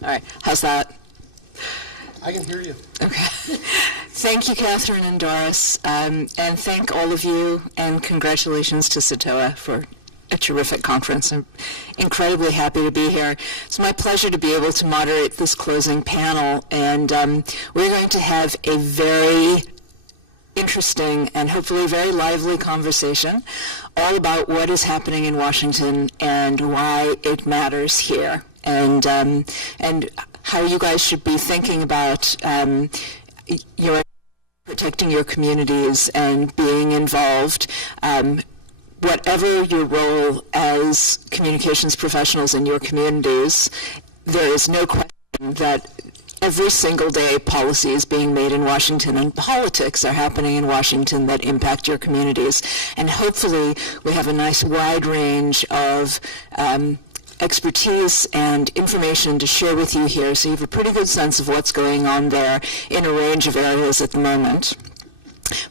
All right, how's that? I can hear you. Okay. Thank you, Catherine and Doris, and thank all of you, and congratulations to SEATOA for a terrific conference. I'm incredibly happy to be here. It's my pleasure to be able to moderate this closing panel, and we're going to have a very interesting and hopefully very lively conversation all about what is happening in Washington and why it matters here, and how you guys should be thinking about your protecting your communities and being involved. Whatever your role as communications professionals in your communities, there is no question that every single day policy is being made in Washington and politics are happening in Washington that impact your communities. And hopefully we have a nice wide range of expertise and information to share with you here, so you have a pretty good sense of what's going on there in a range of areas at the moment.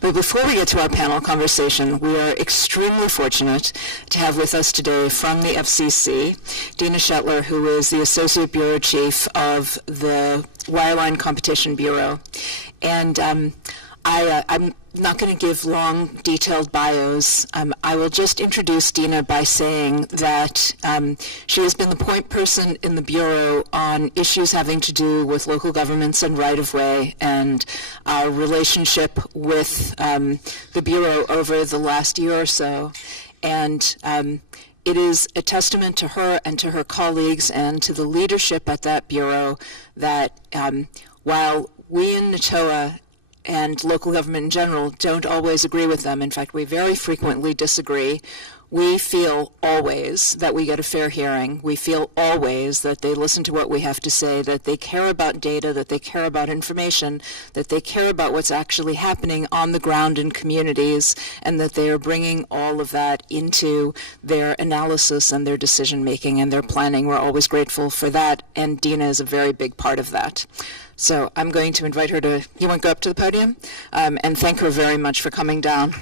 But before we get to our panel conversation, we are extremely fortunate to have with us today from the FCC, Dina Shetler, who is the Associate Bureau Chief of the Wireline Competition Bureau. And I'm not going to give long, detailed bios. I will just introduce Dina by saying that she has been the point person in the Bureau on issues having to do with local governments and right-of-way, and our relationship with the Bureau over the last year or so. And it is a testament to her and to her colleagues and to the leadership at that Bureau that while we in NATOA and local government in general don't always agree with them, in fact, we very frequently disagree, we feel always that we get a fair hearing. We feel always that they listen to what we have to say, that they care about data, that they care about information, that they care about what's actually happening on the ground in communities, and that they are bringing all of that into their analysis and their decision making and their planning. We're always grateful for that, and Dina is a very big part of that. So I'm going to invite her to, you want to go up to the podium? And thank her very much for coming down.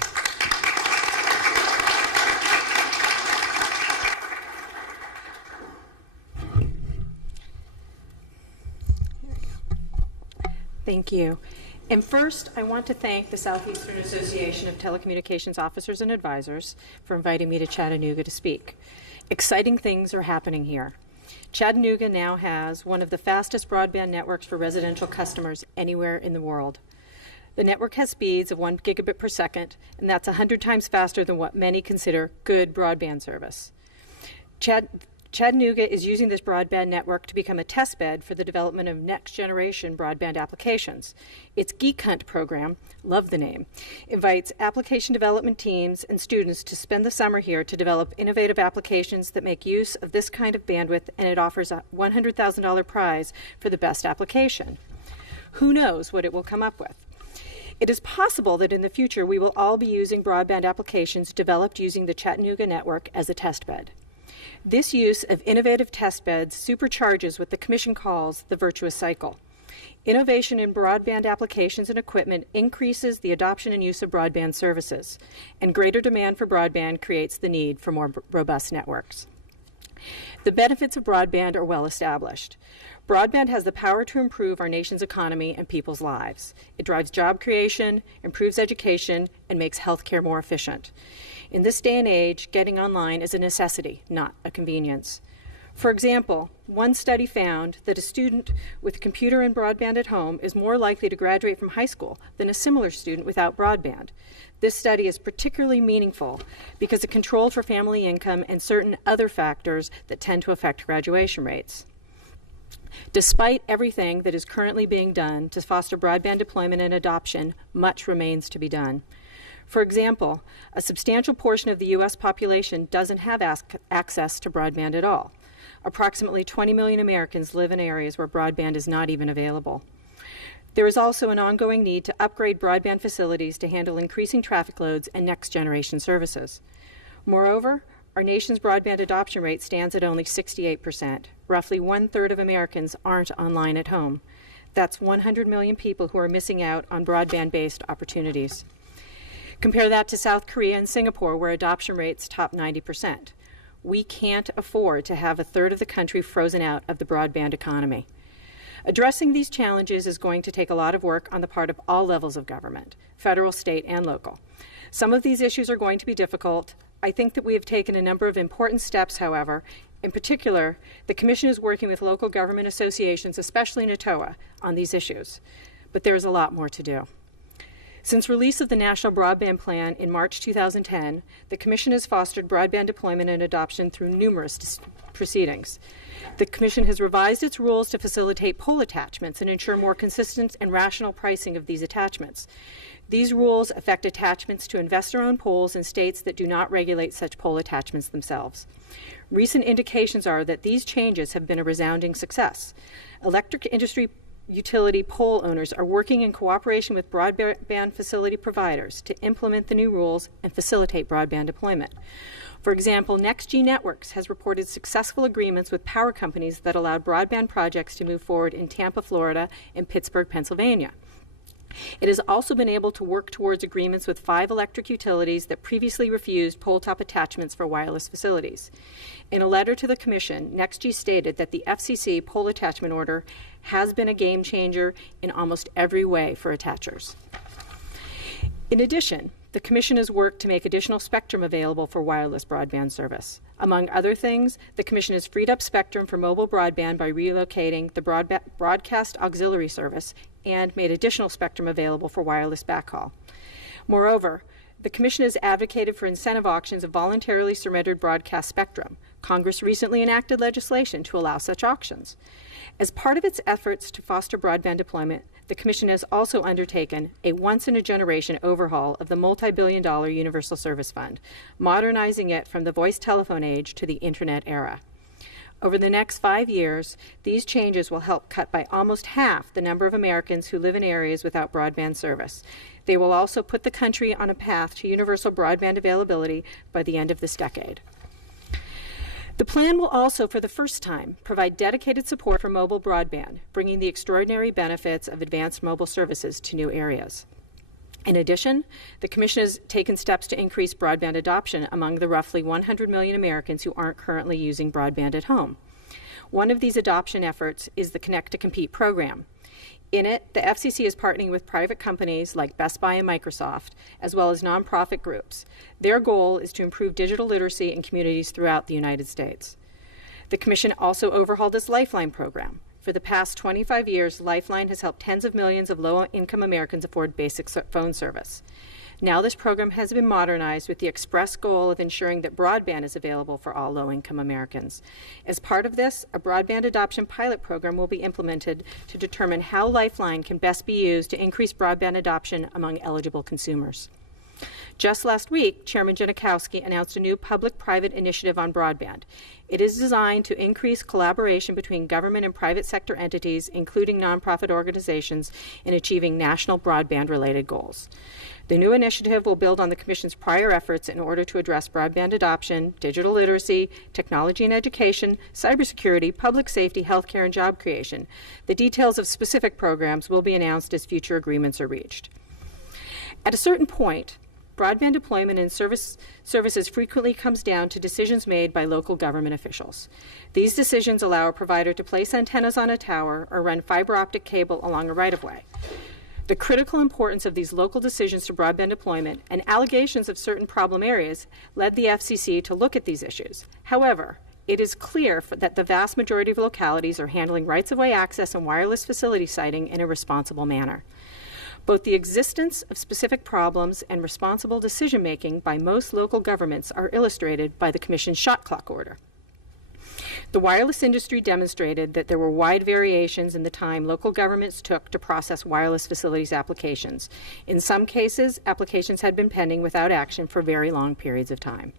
Thank you. And first, I want to thank the Southeastern Association of Telecommunications Officers and Advisors for inviting me to Chattanooga to speak. Exciting things are happening here. Chattanooga now has one of the fastest broadband networks for residential customers anywhere in the world. The network has speeds of 1 gigabit per second, and that's 100 times faster than what many consider good broadband service. Chattanooga is using this broadband network to become a test bed for the development of next-generation broadband applications. Its Geek Hunt program, love the name, invites application development teams and students to spend the summer here to develop innovative applications that make use of this kind of bandwidth, and it offers a $100,000 prize for the best application. Who knows what it will come up with? It is possible that in the future we will all be using broadband applications developed using the Chattanooga network as a test bed. This use of innovative test beds supercharges what the Commission calls the virtuous cycle. Innovation in broadband applications and equipment increases the adoption and use of broadband services, and greater demand for broadband creates the need for more robust networks. The benefits of broadband are well established. Broadband has the power to improve our nation's economy and people's lives. It drives job creation, improves education, and makes healthcare more efficient. In this day and age, getting online is a necessity, not a convenience. For example, one study found that a student with a computer and broadband at home is more likely to graduate from high school than a similar student without broadband. This study is particularly meaningful because it controlled for family income and certain other factors that tend to affect graduation rates. Despite everything that is currently being done to foster broadband deployment and adoption, much remains to be done. For example, a substantial portion of the U.S. population doesn't have access to broadband at all. Approximately 20 million Americans live in areas where broadband is not even available. There is also an ongoing need to upgrade broadband facilities to handle increasing traffic loads and next-generation services. Moreover, our nation's broadband adoption rate stands at only 68%. Roughly 1/3 of Americans aren't online at home. That's 100 million people who are missing out on broadband-based opportunities. Compare that to South Korea and Singapore, where adoption rates top 90%. We can't afford to have a third of the country frozen out of the broadband economy. Addressing these challenges is going to take a lot of work on the part of all levels of government, federal, state, and local. Some of these issues are going to be difficult. I think that we have taken a number of important steps, however. In particular, the Commission is working with local government associations, especially SEATOA, on these issues. But there is a lot more to do. Since release of the National Broadband Plan in March 2010, the Commission has fostered broadband deployment and adoption through numerous proceedings. The Commission has revised its rules to facilitate pole attachments and ensure more consistent and rational pricing of these attachments. These rules affect attachments to investor-owned poles in states that do not regulate such pole attachments themselves. Recent indications are that these changes have been a resounding success. Electric industry utility pole owners are working in cooperation with broadband facility providers to implement the new rules and facilitate broadband deployment. For example, NextG Networks has reported successful agreements with power companies that allowed broadband projects to move forward in Tampa, Florida, and Pittsburgh, Pennsylvania. It has also been able to work towards agreements with 5 electric utilities that previously refused pole-top attachments for wireless facilities. In a letter to the Commission, NextG stated that the FCC pole attachment order has been a game changer in almost every way for attachers. In addition, the Commission has worked to make additional spectrum available for wireless broadband service. Among other things, the Commission has freed up spectrum for mobile broadband by relocating the broadcast auxiliary service and made additional spectrum available for wireless backhaul. Moreover, the Commission has advocated for incentive auctions of voluntarily surrendered broadcast spectrum. Congress recently enacted legislation to allow such auctions. As part of its efforts to foster broadband deployment, the Commission has also undertaken a once-in-a-generation overhaul of the multi-billion-dollar Universal Service Fund, modernizing it from the voice telephone age to the Internet era. Over the next 5 years, these changes will help cut by almost half the number of Americans who live in areas without broadband service. They will also put the country on a path to universal broadband availability by the end of this decade. The plan will also, for the first time, provide dedicated support for mobile broadband, bringing the extraordinary benefits of advanced mobile services to new areas. In addition, the Commission has taken steps to increase broadband adoption among the roughly 100 million Americans who aren't currently using broadband at home. One of these adoption efforts is the Connect to Compete program. In it, the FCC is partnering with private companies like Best Buy and Microsoft, as well as nonprofit groups. Their goal is to improve digital literacy in communities throughout the United States. The Commission also overhauled its Lifeline program. For the past 25 years, Lifeline has helped tens of millions of low-income Americans afford basic phone service. Now this program has been modernized with the express goal of ensuring that broadband is available for all low-income Americans. As part of this, a broadband adoption pilot program will be implemented to determine how Lifeline can best be used to increase broadband adoption among eligible consumers. Just last week, Chairman Janikowski announced a new public-private initiative on broadband. It is designed to increase collaboration between government and private sector entities, including nonprofit organizations, in achieving national broadband-related goals. The new initiative will build on the Commission's prior efforts in order to address broadband adoption, digital literacy, technology and education, cybersecurity, public safety, healthcare, and job creation. The details of specific programs will be announced as future agreements are reached. At a certain point, broadband deployment and services frequently comes down to decisions made by local government officials. These decisions allow a provider to place antennas on a tower or run fiber optic cable along a right-of-way. The critical importance of these local decisions to broadband deployment and allegations of certain problem areas led the FCC to look at these issues. However, it is clear that the vast majority of localities are handling rights-of-way access and wireless facility siting in a responsible manner. Both the existence of specific problems and responsible decision-making by most local governments are illustrated by the Commission's shot clock order. The wireless industry demonstrated that there were wide variations in the time local governments took to process wireless facilities applications. In some cases, applications had been pending without action for very long periods of time.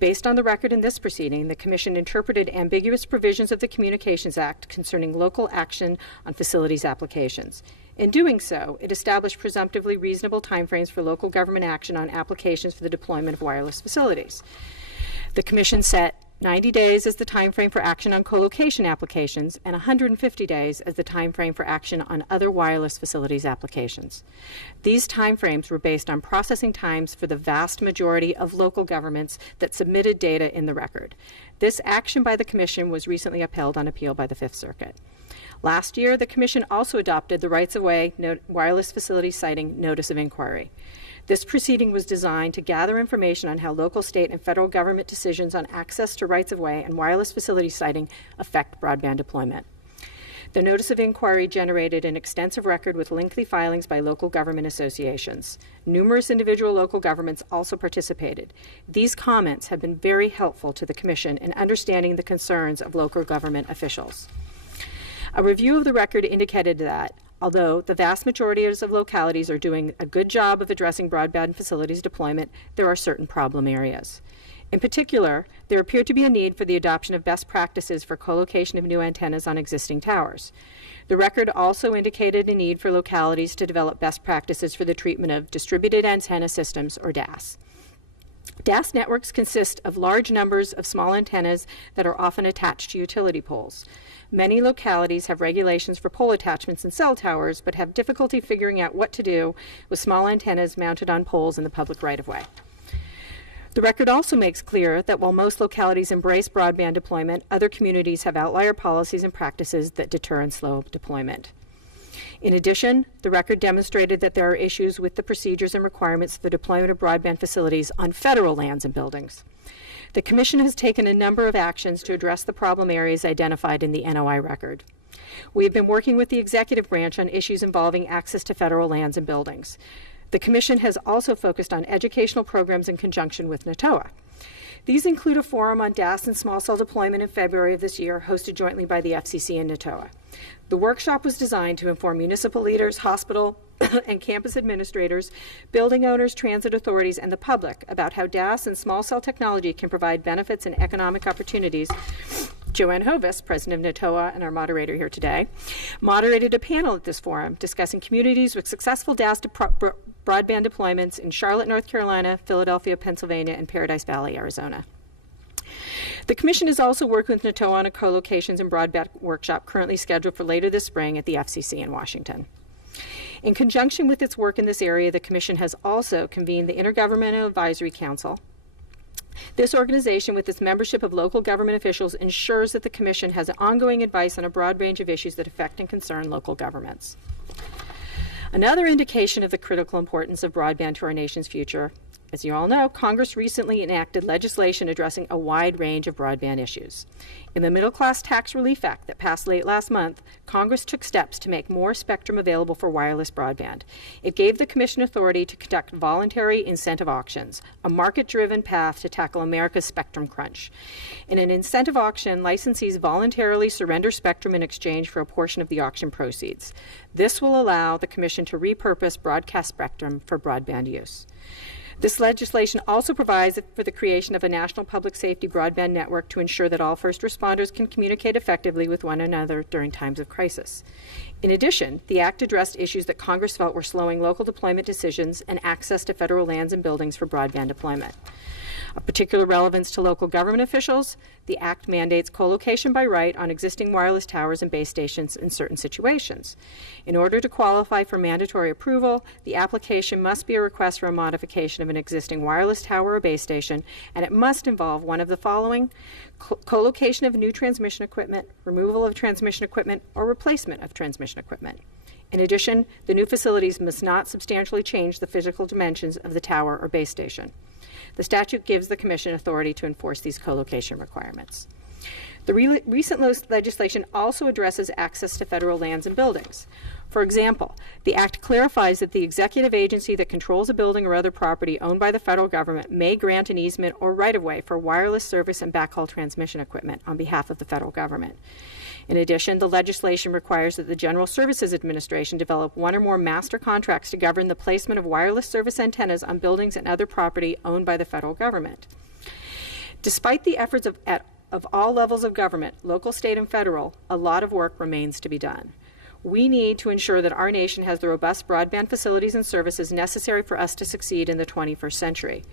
Based on the record in this proceeding, the Commission interpreted ambiguous provisions of the Communications Act concerning local action on facilities applications. In doing so, it established presumptively reasonable timeframes for local government action on applications for the deployment of wireless facilities. The Commission set 90 days as the time frame for action on co-location applications, and 150 days as the time frame for action on other wireless facilities applications. These time frames were based on processing times for the vast majority of local governments that submitted data in the record. This action by the Commission was recently upheld on appeal by the Fifth Circuit. Last year, the Commission also adopted the rights-of-way wireless facility siting notice of inquiry. This proceeding was designed to gather information on how local, state, and federal government decisions on access to rights-of-way and wireless facility siting affect broadband deployment. The notice of inquiry generated an extensive record with lengthy filings by local government associations. Numerous individual local governments also participated. These comments have been very helpful to the Commission in understanding the concerns of local government officials. A review of the record indicated that, although the vast majority of localities are doing a good job of addressing broadband facilities deployment, there are certain problem areas. In particular, there appeared to be a need for the adoption of best practices for co-location of new antennas on existing towers. The record also indicated a need for localities to develop best practices for the treatment of distributed antenna systems, or DAS. DAS networks consist of large numbers of small antennas that are often attached to utility poles. Many localities have regulations for pole attachments and cell towers, but have difficulty figuring out what to do with small antennas mounted on poles in the public right-of-way. The record also makes clear that while most localities embrace broadband deployment, other communities have outlier policies and practices that deter and slow deployment. In addition, the record demonstrated that there are issues with the procedures and requirements for the deployment of broadband facilities on federal lands and buildings. The Commission has taken a number of actions to address the problem areas identified in the NOI record. We have been working with the executive branch on issues involving access to federal lands and buildings. The Commission has also focused on educational programs in conjunction with SEATOA. These include a forum on DAS and small cell deployment in February of this year, hosted jointly by the FCC and SEATOA. The workshop was designed to inform municipal leaders, hospital and campus administrators, building owners, transit authorities, and the public about how DAS and small cell technology can provide benefits and economic opportunities. Joanne Hovis, president of SEATOA and our moderator here today, moderated a panel at this forum discussing communities with successful DAS broadband deployments in Charlotte, North Carolina, Philadelphia, Pennsylvania, and Paradise Valley, Arizona. The Commission is also working with SEATOA on a co-locations and broadband workshop currently scheduled for later this spring at the FCC in Washington. In conjunction with its work in this area, the Commission has also convened the Intergovernmental Advisory Council. This organization, with its membership of local government officials, ensures that the Commission has ongoing advice on a broad range of issues that affect and concern local governments. Another indication of the critical importance of broadband to our nation's future, as you all know, Congress recently enacted legislation addressing a wide range of broadband issues. In the Middle Class Tax Relief Act that passed late last month, Congress took steps to make more spectrum available for wireless broadband. It gave the Commission authority to conduct voluntary incentive auctions, a market-driven path to tackle America's spectrum crunch. In an incentive auction, licensees voluntarily surrender spectrum in exchange for a portion of the auction proceeds. This will allow the Commission to repurpose broadcast spectrum for broadband use. This legislation also provides for the creation of a national public safety broadband network to ensure that all first responders can communicate effectively with one another during times of crisis. In addition, the Act addressed issues that Congress felt were slowing local deployment decisions and access to federal lands and buildings for broadband deployment. Of particular relevance to local government officials, the Act mandates co-location by right on existing wireless towers and base stations in certain situations. In order to qualify for mandatory approval, the application must be a request for a modification of an existing wireless tower or base station, and it must involve one of the following: co-location of new transmission equipment, removal of transmission equipment, or replacement of transmission equipment. In addition, the new facilities must not substantially change the physical dimensions of the tower or base station. The statute gives the Commission authority to enforce these co-location requirements. The recent legislation also addresses access to federal lands and buildings. For example, the Act clarifies that the executive agency that controls a building or other property owned by the federal government may grant an easement or right-of-way for wireless service and backhaul transmission equipment on behalf of the federal government. In addition, the legislation requires that the General Services Administration develop one or more master contracts to govern the placement of wireless service antennas on buildings and other property owned by the federal government. Despite the efforts of all levels of government, local, state, and federal, a lot of work remains to be done. We need to ensure that our nation has the robust broadband facilities and services necessary for us to succeed in the 21st century.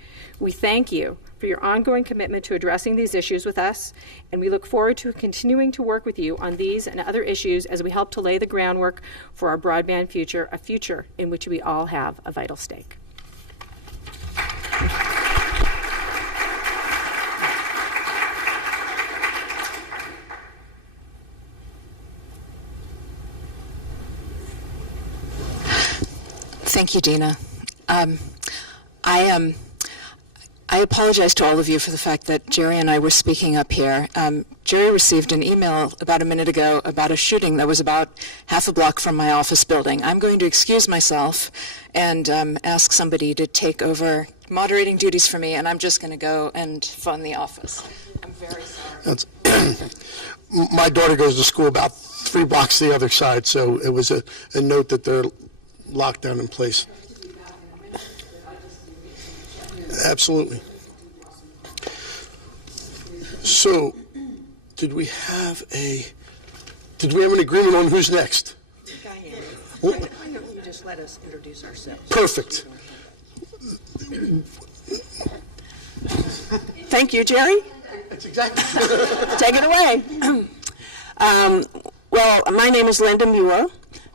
We thank you for your ongoing commitment to addressing these issues with us, and we look forward to continuing to work with you on these and other issues as we help to lay the groundwork for our broadband future, a future in which we all have a vital stake. Thank you, Dina. I apologize to all of you for the fact that Jerry and I were speaking up here. Jerry received an email about a minute ago about a shooting that was about half a block from my office building. I'm going to excuse myself and ask somebody to take over moderating duties for me, and I'm just going to go and phone the office. I'm very sorry. My daughter goes to school about 3 blocks the other side, so it was a note that they're locked down in place. Absolutely. So, did we have an agreement on who's next? Diane, why don't you just let us introduce ourselves? Perfect. Thank you, Jerry. That's exactly. Take it away. Well, my name is Linda Muir.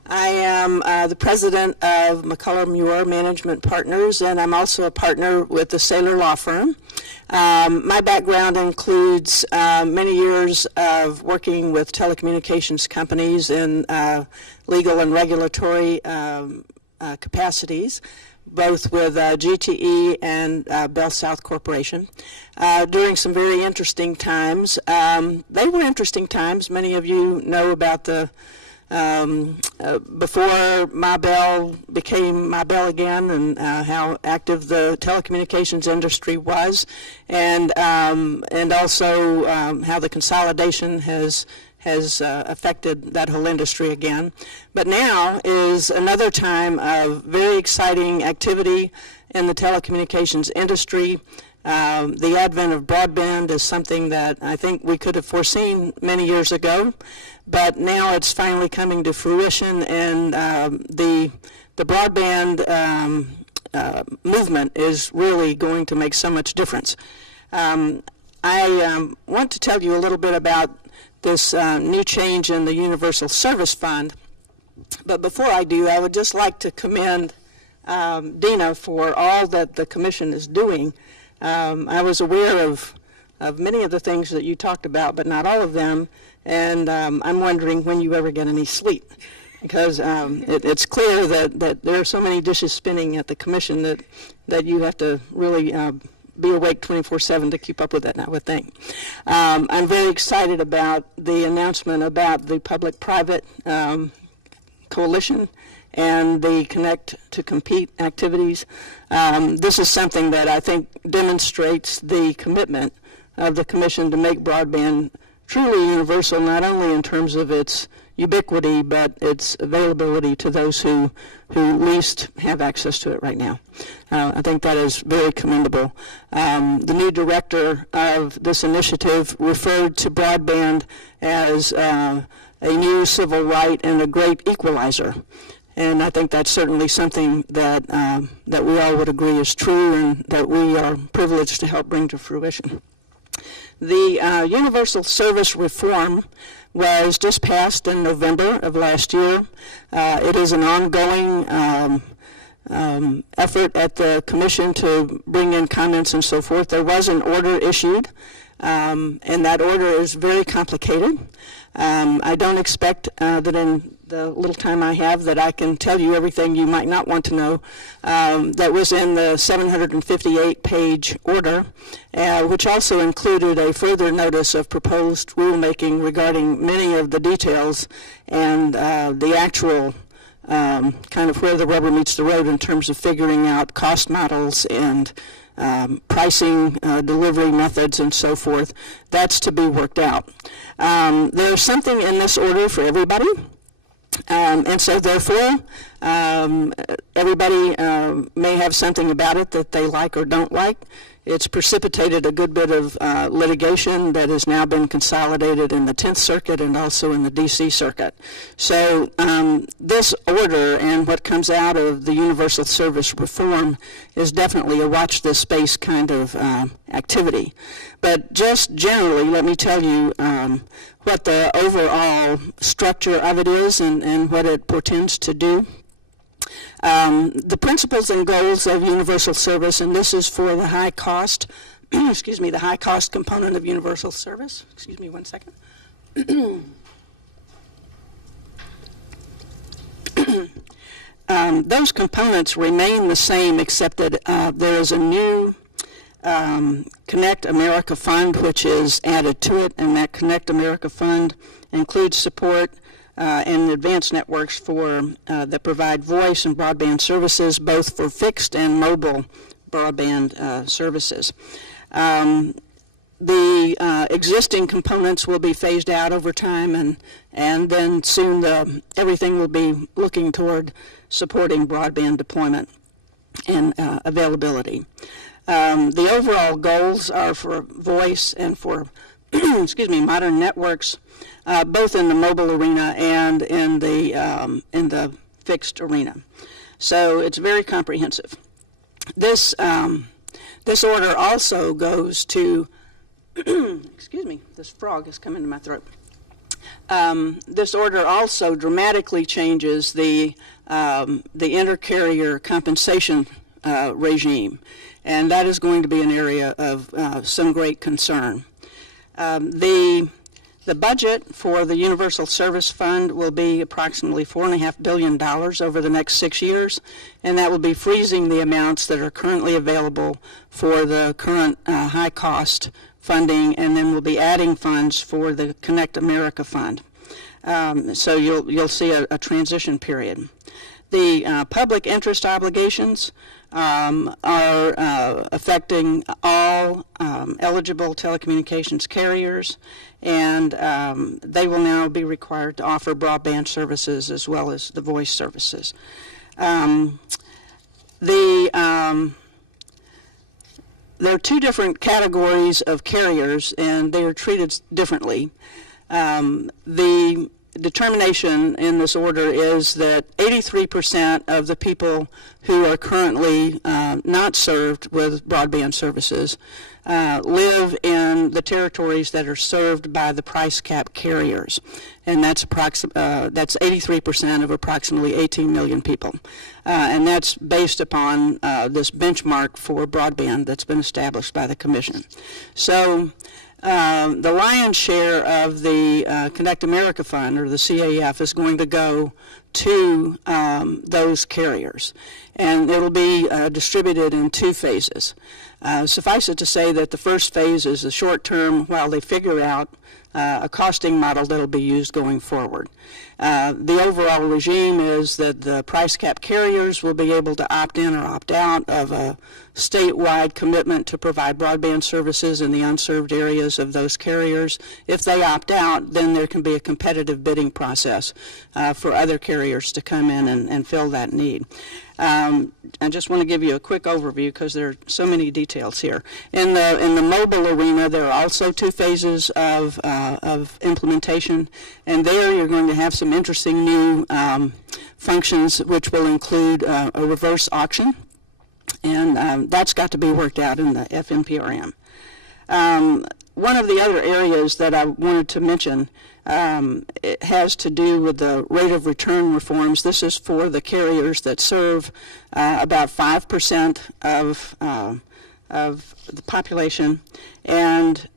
I am the president of McCullough Muir Management Partners, and I'm also a partner with the Saylor Law Firm. My background includes many years of working with telecommunications companies in legal and regulatory capacities, both with GTE and Bell South Corporation, during some very interesting times. They were interesting times. Many of you know about the before My Bell became My Bell again, and how active the telecommunications industry was, and also how the consolidation has affected that whole industry again. But now is another time of very exciting activity in the telecommunications industry. The advent of broadband is something that I think we could have foreseen many years ago, but now it's finally coming to fruition, and the broadband movement is really going to make so much difference. I want to tell you a little bit about this new change in the Universal Service Fund, but before I do, I would just like to commend Dina for all that the Commission is doing. I was aware of many of the things that you talked about, but not all of them, and I'm wondering when you ever get any sleep, because it's clear that there are so many dishes spinning at the Commission that you have to really be awake 24/7 to keep up with that, I would think. I'm very excited about the announcement about the public-private coalition and the Connect to Compete activities. This is something that I think demonstrates the commitment of the Commission to make broadband truly universal, not only in terms of its ubiquity, but its availability to those who least have access to it right now. I think that is very commendable. The new director of this initiative referred to broadband as a new civil right and a great equalizer. And I think that's certainly something that we all would agree is true, and that we are privileged to help bring to fruition. The Universal Service Reform was just passed in November of last year. It is an ongoing effort at the Commission to bring in comments and so forth. There was an order issued, and that order is very complicated. I don't expect that in the little time I have that I can tell you everything you might not want to know that was in the 758-page order, which also included a further notice of proposed rulemaking regarding many of the details and the actual kind of where the rubber meets the road in terms of figuring out cost models and pricing, delivery methods, and so forth. That's to be worked out. There's something in this order for everybody, and so therefore everybody may have something about it that they like or don't like, It's precipitated a good bit of litigation that has now been consolidated in the 10th Circuit and also in the D.C. Circuit. So this order and what comes out of the universal service reform is definitely a watch this space kind of activity. But just generally, let me tell you what the overall structure of it is and what it portends to do. The principles and goals of universal service, and this is for the high cost, excuse me, the high cost component of universal service. Excuse me one second. Those components remain the same, except that there is a new Connect America Fund, which is added to it, and that Connect America Fund includes support and advanced networks for that provide voice and broadband services, both for fixed and mobile broadband services. The existing components will be phased out over time, and then soon everything will be looking toward supporting broadband deployment and availability. The overall goals are for voice and for excuse me, modern networks, both in the mobile arena and in the fixed arena. So it's very comprehensive. This order also goes to excuse me, this frog has come into my throat. This order also dramatically changes the intercarrier compensation regime, and that is going to be an area of some great concern. The budget for the Universal Service Fund will be approximately $4.5 billion over the next 6 years, and that will be freezing the amounts that are currently available for the current high-cost funding, and then we'll be adding funds for the Connect America Fund. So you'll see a transition period. The public interest obligations are affecting all eligible telecommunications carriers, and they will now be required to offer broadband services as well as the voice services. There are two different categories of carriers, and they are treated differently. The determination in this order is that 83% of the people who are currently not served with broadband services live in the territories that are served by the price cap carriers, and that's 83% of approximately 18 million people, and that's based upon this benchmark for broadband that's been established by the Commission. So the lion's share of the Connect America Fund, or the CAF, is going to go to those carriers, and it'll be distributed in two phases. Suffice it to say that the first phase is the short term while they figure out a costing model that will be used going forward. The overall regime is that the price cap carriers will be able to opt in or opt out of a statewide commitment to provide broadband services in the unserved areas of those carriers. If they opt out, then there can be a competitive bidding process for other carriers to come in and fill that need. I just want to give you a quick overview because there are so many details here. In the mobile arena, there are also two phases of implementation, and there you're going to have some interesting new functions, which will include a reverse auction, and that's got to be worked out in the FMPRM. One of the other areas that I wanted to mention it has to do with the rate of return reforms. This is for the carriers that serve about 5% of the population, and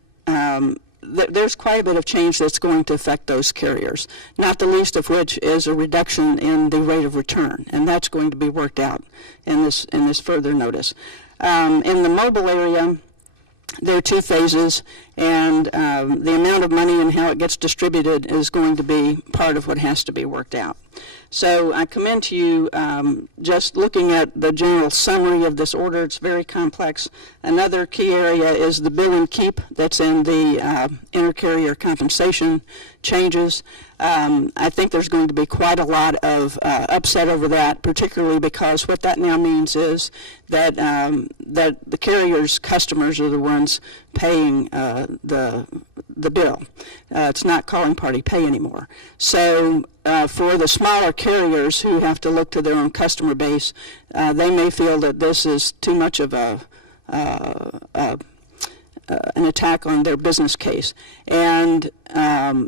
there's quite a bit of change that's going to affect those carriers, not the least of which is a reduction in the rate of return, and that's going to be worked out in this further notice. In the mobile area, there are two phases, and the amount of money and how it gets distributed is going to be part of what has to be worked out. So I commend to you just looking at the general summary of this order. It's very complex. Another key area is the bill and keep that's in the intercarrier compensation changes. I think there's going to be quite a lot of upset over that, particularly because what that now means is that that the carrier's customers are the ones paying the bill. It's not calling party pay anymore. So for the smaller carriers who have to look to their own customer base, they may feel that this is too much of an attack on their business case. And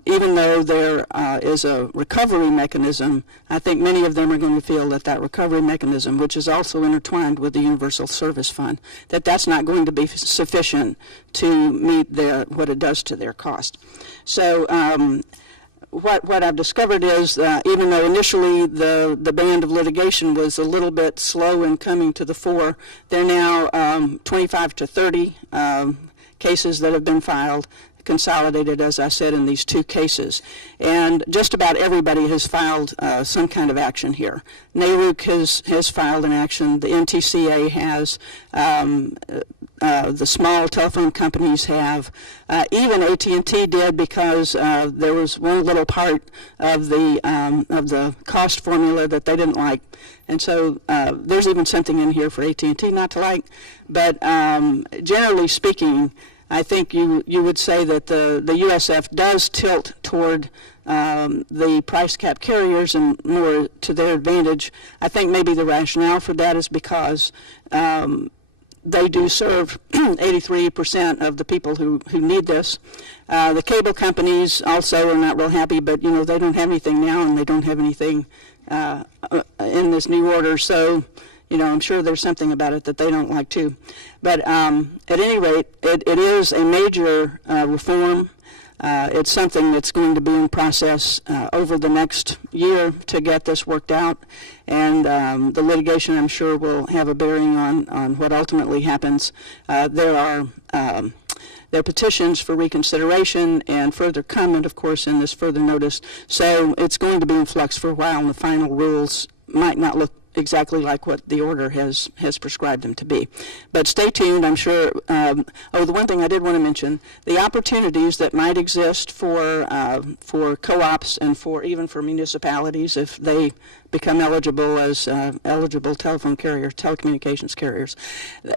even though there is a recovery mechanism, I think many of them are going to feel that that recovery mechanism, which is also intertwined with the Universal Service Fund, that that's not going to be sufficient to meet what it does to their cost. So what I've discovered is even though initially the band of litigation was a little bit slow in coming to the fore, there are now 25 to 30 cases that have been filed, consolidated, as I said, in these two cases. And just about everybody has filed some kind of action here. NARUC has filed an action. The NTCA has. The small telephone companies have. Even AT&T did, because there was one little part of the cost formula that they didn't like. And so there's even something in here for AT&T not to like. But generally speaking, I think you would say that the USF does tilt toward the price cap carriers and more to their advantage. I think maybe the rationale for that is because they do serve 83% of the people who need this. The cable companies also are not real happy, but they don't have anything now, and they don't have anything in this new order. So I'm sure there's something about it that they don't like too. But at any rate, it is a major reform. It's something that's going to be in process over the next year to get this worked out. And the litigation, I'm sure, will have a bearing on what ultimately happens. There are petitions for reconsideration and further comment, of course, in this further notice. So it's going to be in flux for a while, and the final rules might not look exactly like what the order has prescribed them to be. But stay tuned, I'm sure. The one thing I did want to mention, the opportunities that might exist for co-ops and even for municipalities if they become eligible as eligible telecommunications carriers.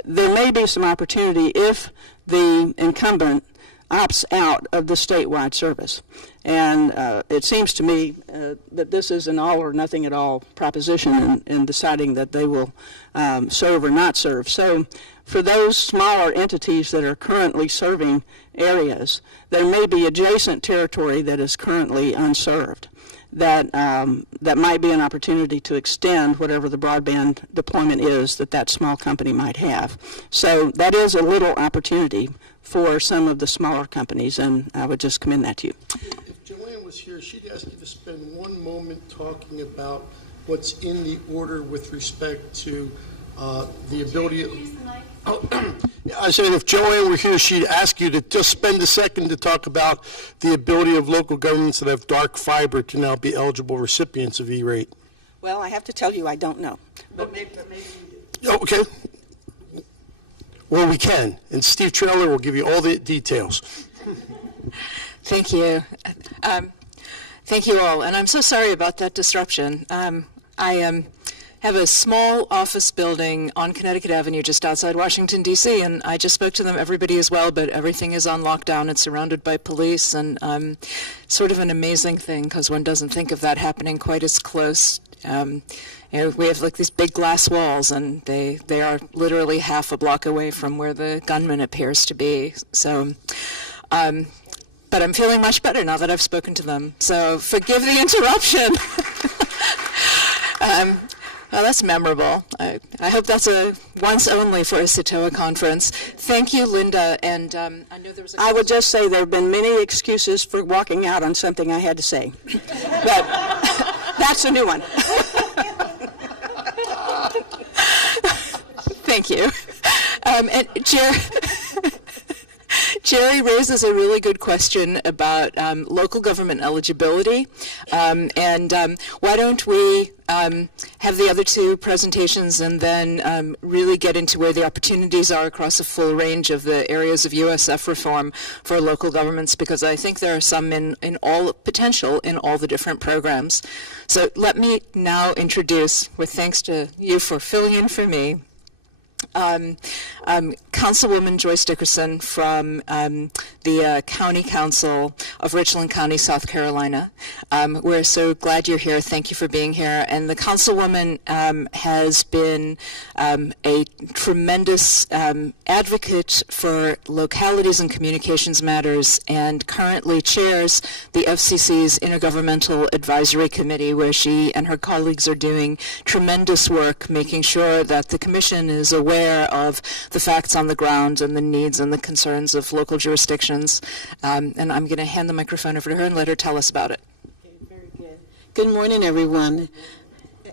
There may be some opportunity if the incumbent opts out of the statewide service. And it seems to me that this is an all or nothing at all proposition in deciding that they will serve or not serve. So for those smaller entities that are currently serving areas, there may be adjacent territory that is currently unserved. That might be an opportunity to extend whatever the broadband deployment is that small company might have. So that is a little opportunity for some of the smaller companies, and I would just commend that to you. If Joanne was here, she'd ask you to spend one moment talking about what's in the order with respect to the ability. I said if Joanne were here, she'd ask you to just spend a second to talk about the ability of local governments that have dark fiber to now be eligible recipients of E-rate. Well, I have to tell you, I don't know. But maybe you do. Okay. Well, we can, and Steve Trailer will give you all the details. Thank you. Thank you all, and I'm so sorry about that disruption. I have a small office building on Connecticut Avenue just outside Washington, D.C., and I just spoke to them. Everybody is well, but everything is on lockdown. It's surrounded by police, and sort of an amazing thing because one doesn't think of that happening quite as close. We have like these big glass walls, and they are literally half a block away from where the gunman appears to be. So, but I'm feeling much better now that I've spoken to them. So forgive the interruption. Well, that's memorable. I hope that's a once only for a SEATOA conference. Thank you, Linda. And I know there was. I would just say there have been many excuses for walking out on something I had to say, but that's a new one. Thank you. And Jerry raises a really good question about local government eligibility, and why don't we have the other two presentations and then really get into where the opportunities are across a full range of the areas of USF reform for local governments, because I think there are some in all potential in all the different programs. So let me now introduce, with thanks to you for filling in for me, Councilwoman Joyce Dickerson from the County Council of Richland County, South Carolina. We're so glad you're here. Thank you for being here. And the Councilwoman has been a tremendous advocate for localities and communications matters, and currently chairs the FCC's Intergovernmental Advisory Committee, where she and her colleagues are doing tremendous work making sure that the Commission is aware of the facts on the ground and the needs and the concerns of local jurisdictions. And I'm going to hand the microphone over to her and let her tell us about it. Okay, very good. Good morning, everyone.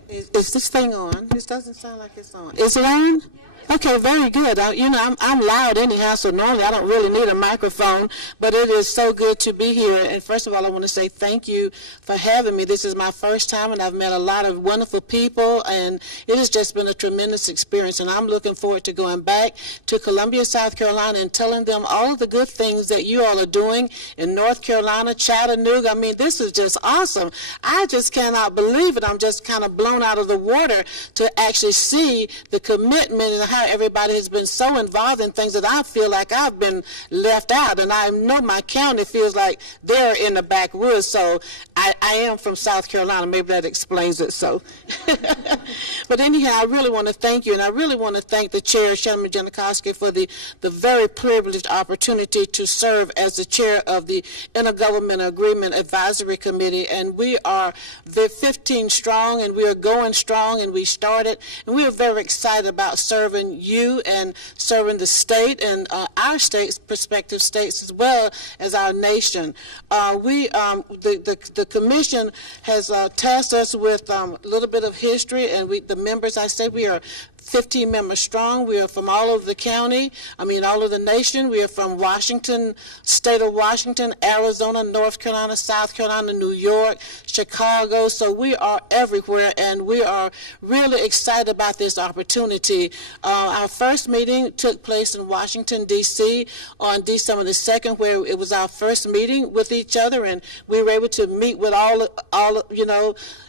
Is this thing on? This doesn't sound like it's on. Is it on? Okay, very good. I'm loud anyhow, so normally I don't really need a microphone, but it is so good to be here. And first of all, I want to say thank you for having me. This is my first time, and I've met a lot of wonderful people, and it has just been a tremendous experience. And I'm looking forward to going back to Columbia, South Carolina, and telling them all of the good things that you all are doing in North Carolina, Chattanooga. I mean, this is just awesome. I just cannot believe it. I'm just kind of blown out of the water to actually see the commitment and how everybody has been so involved in things that I feel like I've been left out, and I know my county feels like they're in the backwoods. So I am from South Carolina. Maybe that explains it. So, but anyhow, I really want to thank you, and I really want to thank the chair, Shannon Janikowski, for the very privileged opportunity to serve as the chair of the Intergovernmental Agreement Advisory Committee. And we are 15 strong, and we are going strong, and we started, and we are very excited about serving you and serving the state and our states, prospective states, as well as our nation. The commission has tasked us with a little bit of history, and the members, I say we are 15 members strong. We are from all over the county, all of the nation. We are from Washington, state of Washington, Arizona, North Carolina, South Carolina, New York, Chicago. So we are everywhere, and we are really excited about this opportunity. Our first meeting took place in Washington, D.C. on December the 2nd, where it was our first meeting with each other, and we were able to meet with all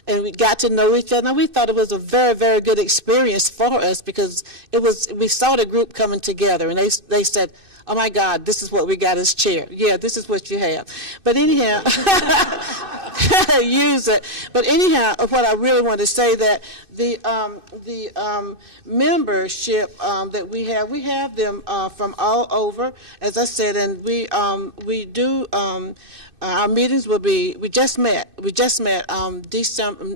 and we got to know each other. And we thought it was a very, very good experience for us, because we saw the group coming together, and they said, "Oh my God, this is what we got as chair." Yeah, this is what you have. But anyhow, use it. But anyhow, what I really want to say that the membership that we have them from all over, as I said, and we do. Our meetings will be. We just met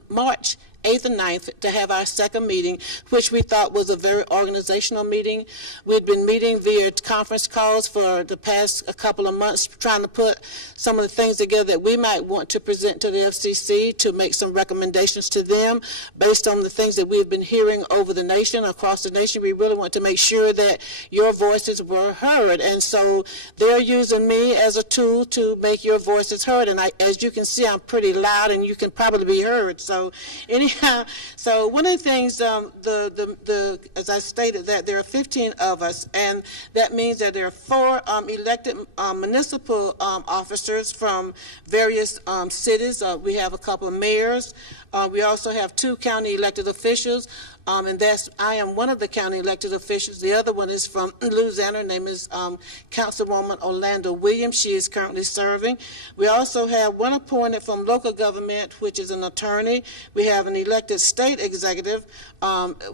March 8th and 9th to have our second meeting, which we thought was a very organizational meeting. We'd been meeting via conference calls for the past couple of months, trying to put some of the things together that we might want to present to the FCC, to make some recommendations to them based on the things that we've been hearing over the nation, across the nation. We really want to make sure that your voices were heard, and so they're using me as a tool to make your voices heard. And as you can see, I'm pretty loud, and you can probably be heard. So anyhow, so one of the things, as I stated, that there are 15 of us, and that means that there are 4 elected municipal officers from various cities. We have a couple of mayors. We also have 2 county elected officials, and I am one of the county elected officials. The other one is from Louisiana. Her name is Councilwoman Orlando Williams. She is currently serving. We also have one appointed from local government, which is an attorney. We have an elected state executive,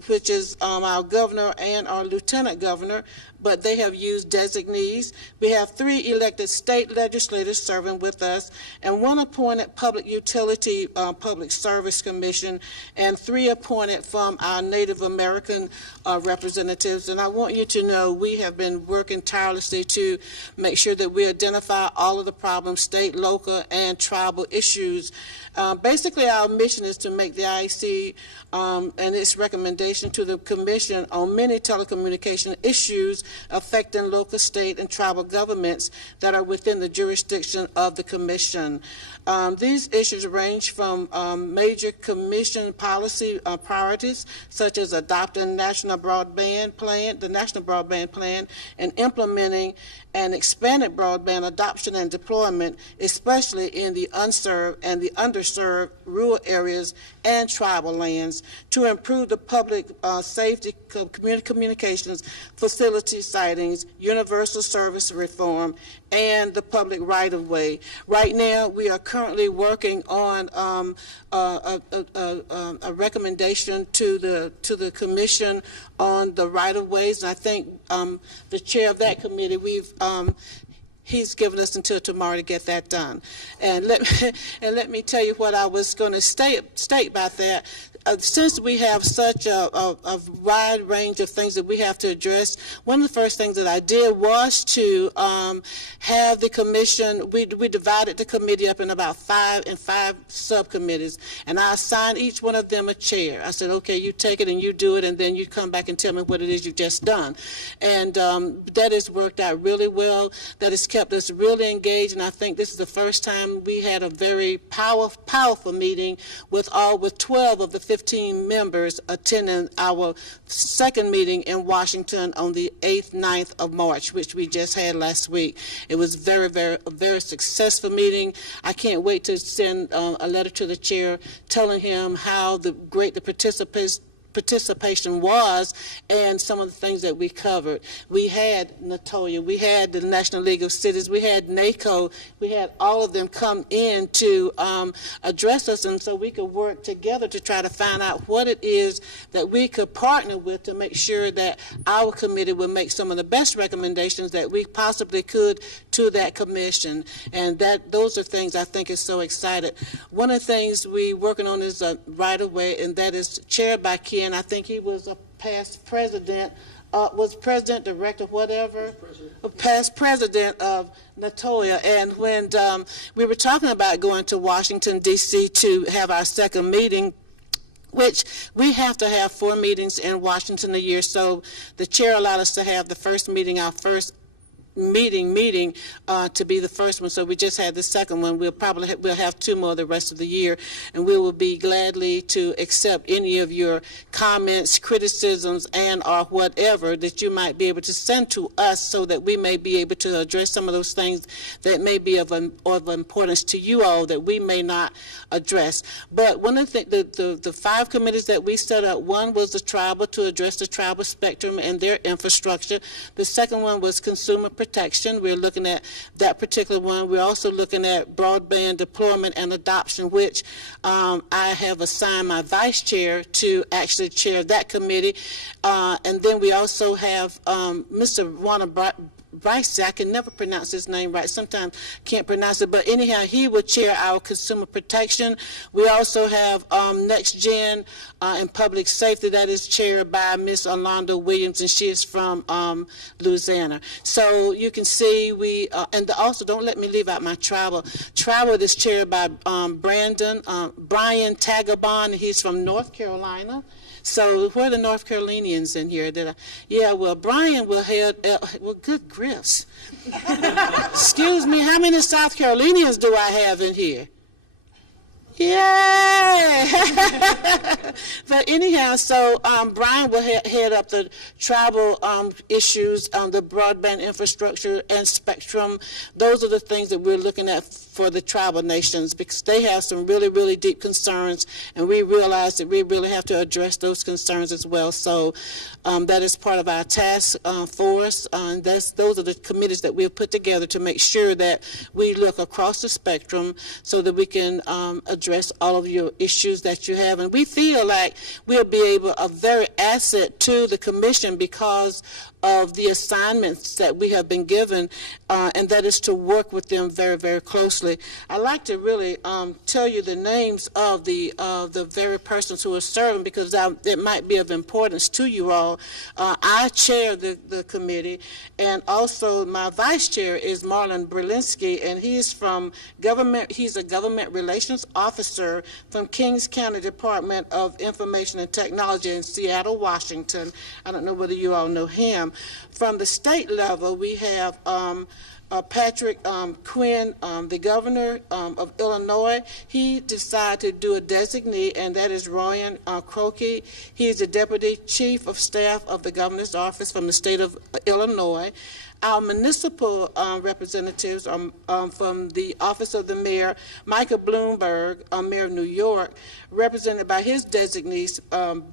which is our governor and our lieutenant governor, but they have used designees. We have 3 elected state legislators serving with us, and 1 appointed public utility public service commission, and 3 appointed from our Native American representatives. And I want you to know we have been working tirelessly to make sure that we identify all of the problems, state, local, and tribal issues. Basically, our mission is to make the BIC and its recommendation to the Commission on many telecommunication issues affecting local, state, and tribal governments that are within the jurisdiction of the Commission. These issues range from major Commission policy priorities, such as adopting the National Broadband Plan, and implementing an expanded broadband adoption and deployment, especially in the unserved and the underserved rural areas and tribal lands, to improve the public safety, communications, facility sightings, universal service reform, and the public right-of-way. Right now, we are currently working on a recommendation to the Commission on the right-of-ways, and I think the chair of that committee, he's given us until tomorrow to get that done. And let me tell you what I was going to state about that. Since we have such a wide range of things that we have to address, one of the first things that I did was to have the commission, we divided the committee up in about five subcommittees, and I assigned each one of them a chair. I said, okay, you take it and you do it, and then you come back and tell me what it is you've just done. And that has worked out really well. That has kept us really engaged, and I think this is the first time we had a very powerful meeting with 12 of the 15 members attending our second meeting in Washington on the 8th, 9th of March, which we just had last week. It was a very successful meeting. I can't wait to send a letter to the chair telling him how great the participation was and some of the things that we covered. We had NATOYA, we had the National League of Cities, we had NACO, we had all of them come in to address us, and so we could work together to try to find out what it is that we could partner with to make sure that our committee would make some of the best recommendations that we possibly could to that commission. And those are things I think is so exciting. One of the things we're working on is a right-of-way, and that is chaired by Ken. I think he was a past president, was president, director, whatever, past president of NATOYA. And when we were talking about going to Washington, D.C. to have our second meeting, which we have to have 4 meetings in Washington a year, so the chair allowed us to have the first meeting, our first meeting to be the first one. So we just had the second one. We'll have 2 more the rest of the year, and we will be gladly to accept any of your comments, criticisms, and or whatever that you might be able to send to us, so that we may be able to address some of those things that may be of importance to you all that we may not address. But one of the 5 committees that we set up, one was the tribal, to address the tribal spectrum and their infrastructure. The second one was consumer protection. We're looking at that particular one. We're also looking at broadband deployment and adoption, which I have assigned my vice chair to actually chair that committee. And then we also have Mr. Warner Bryce, I can never pronounce his name right. Sometimes can't pronounce it, but anyhow, he will chair our consumer protection. We also have Next Gen and Public Safety, that is chaired by Miss Orlando Williams, and she is from Louisiana. So you can see and also don't let me leave out my travel. Travel is chaired by Brian Tagabon. He's from North Carolina. So where are the North Carolinians in here? Well, Brian will head, good grips. Excuse me, how many South Carolinians do I have in here? Yay! But anyhow, so Brian will head up the tribal issues, the broadband infrastructure and spectrum. Those are the things that we're looking at for the tribal nations, because they have some really, really deep concerns, and we realize that we really have to address those concerns as well. So that is part of our task force. Those are the committees that we've put together to make sure that we look across the spectrum so that we can address all of your issues that you have. And we feel like we'll be a very asset to the commission because of the assignments that we have been given, and that is to work with them very, very closely. I'd like to really tell you the names of the very persons who are serving, because it might be of importance to you all. I chair the committee, and also my vice chair is Marlon Berlinski, and he's from government. He's a government relations officer from Kings County. County Department of Information and Technology in Seattle, Washington. I don't know whether you all know him. From the state level, we have Patrick Quinn, the governor of Illinois. He decided to do a designee, and that is Ryan Croakey. He is the deputy chief of staff of the governor's office from the state of Illinois. Our municipal representatives are from the office of the mayor, Michael Bloomberg, mayor of New York, represented by his designees,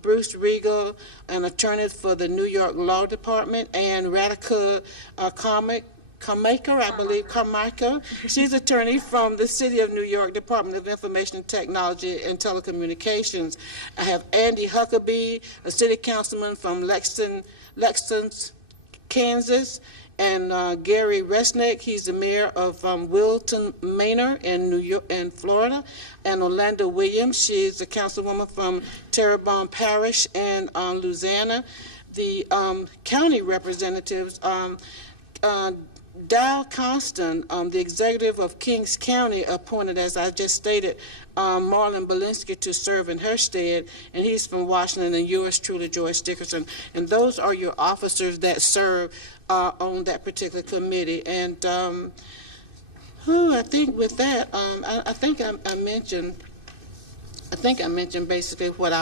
Bruce Regal, an attorney for the New York Law Department, and Radhika Carmichael. She's attorney from the City of New York Department of Information Technology and Telecommunications. I have Andy Huckabee, a city councilman from Lexington, Kansas, and Gary Resnick, he's the mayor of Wilton Manor in New York, in Florida, and Orlando Williams, she's a councilwoman from Terrebonne Parish in Louisiana. The county representatives, Dow Constant, the executive of Kings County, appointed, as I just stated, Marlon Belinsky to serve in her stead, and he's from Washington, and yours truly, Joyce Dickerson. And those are your officers that serve on that particular committee. And I think with that, I think I mentioned basically what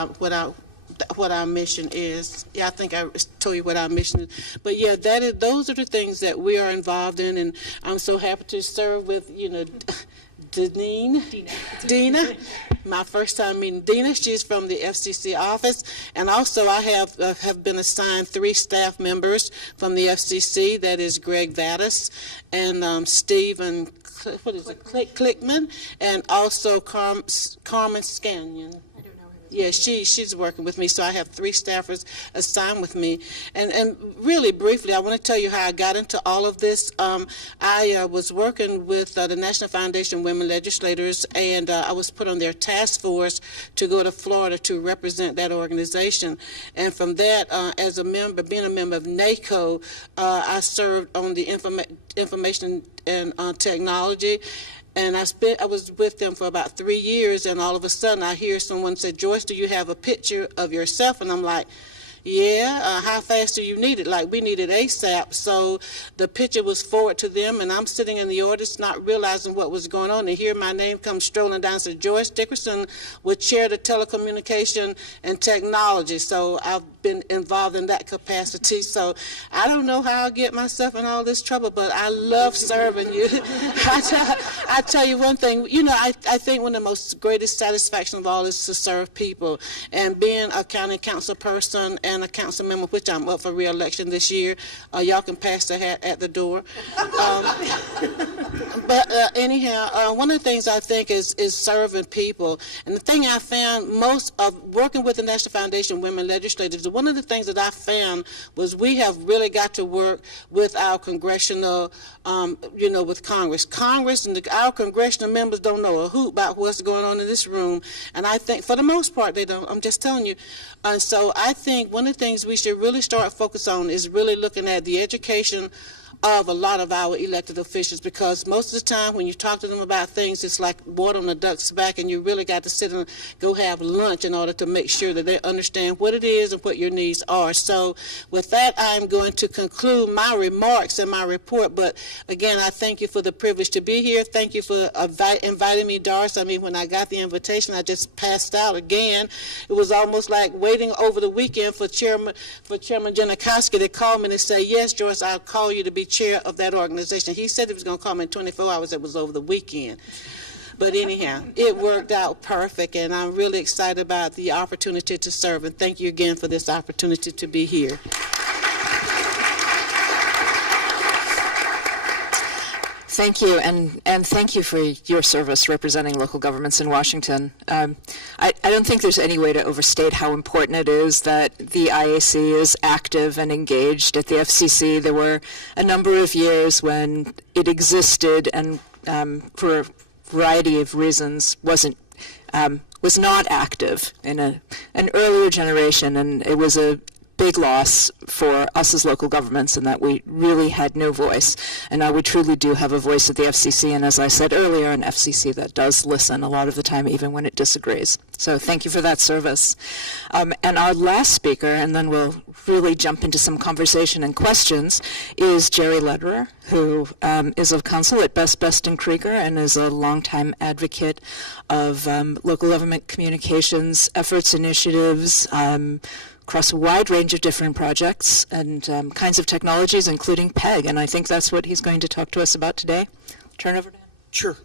our mission is. Yeah, I think I told you what our mission is. But yeah, those are the things that we are involved in, and I'm so happy to serve with, Dina. My first time meeting Dina. She's from the FCC office, and also I have been assigned 3 staff members from the FCC. That is Greg Vadas and Stephen Clickman, and also Carmen Scannion. Yeah, she's working with me, so I have 3 staffers assigned with me. And really briefly, I want to tell you how I got into all of this. I was working with the National Foundation Women Legislators, and I was put on their task force to go to Florida to represent that organization. And from that, as a member, being a member of NACO, I served on the information and technology. And I was with them for about 3 years, and all of a sudden I hear someone say, "Joyce, do you have a picture of yourself?" And I'm like, yeah, how fast do you need it? Like, we need it ASAP. So the picture was forwarded to them, and I'm sitting in the audience not realizing what was going on. And here my name comes strolling down and said, Joyce Dickerson would chair the telecommunication and technology. So I've been involved in that capacity. So I don't know how I'll get myself in all this trouble, but I love serving you. I tell you one thing, I think one of the most greatest satisfaction of all is to serve people. And being a county council person and a council member, which I'm up for re-election this year, y'all can pass the hat at the door. But anyhow, one of the things I think is serving people. And the thing I found most of working with the National Foundation Women Legislators, one of the things that I found was we have really got to work with our congressional, with Congress. Congress and our congressional members don't know a hoot about what's going on in this room. And I think for the most part they don't. I'm just telling you. And so I think one of the things we should really start focus on is really looking at the education of a lot of our elected officials, because most of the time when you talk to them about things, it's like water on a duck's back, and you really got to sit and go have lunch in order to make sure that they understand what it is and what your needs are. So with that, I'm going to conclude my remarks and my report. But again, I thank you for the privilege to be here. Thank you for inviting me, Doris. I mean, when I got the invitation, I just passed out again. It was almost like waiting over the weekend for Chairman Janikowski to call me and say, yes, Joyce, I'll call you to be chair of that organization. He said he was going to call me in 24 hours. It was over the weekend. But anyhow, it worked out perfect, and I'm really excited about the opportunity to serve. And thank you again for this opportunity to be here. Thank you, and thank you for your service representing local governments in Washington. I don't think there's any way to overstate how important it is that the IAC is active and engaged. At the FCC, there were a number of years when it existed and for a variety of reasons was not active in an earlier generation, and it was a big loss for us as local governments, in that we really had no voice. And now we truly do have a voice at the FCC, and as I said earlier, an FCC that does listen a lot of the time, even when it disagrees. So thank you for that service. And our last speaker, and then we'll really jump into some conversation and questions, is Jerry Lederer, who is of counsel at Best and Krieger and is a longtime advocate of local government communications efforts, initiatives, across a wide range of different projects and kinds of technologies, including PEG. And I think that's what he's going to talk to us about today. Turn over to him. Sure.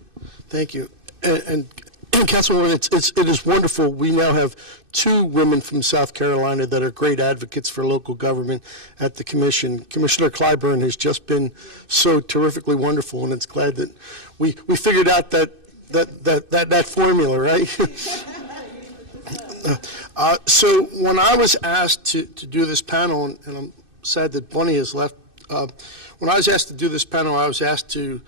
Thank you. And Councilwoman, it is wonderful. We now have 2 women from South Carolina that are great advocates for local government at the Commission. Commissioner Clyburn has just been so terrifically wonderful, and it's glad that we figured out that formula, right? So when I was asked to do this panel, and I'm sad that Bunny has left, when I was asked to do this panel, I was asked to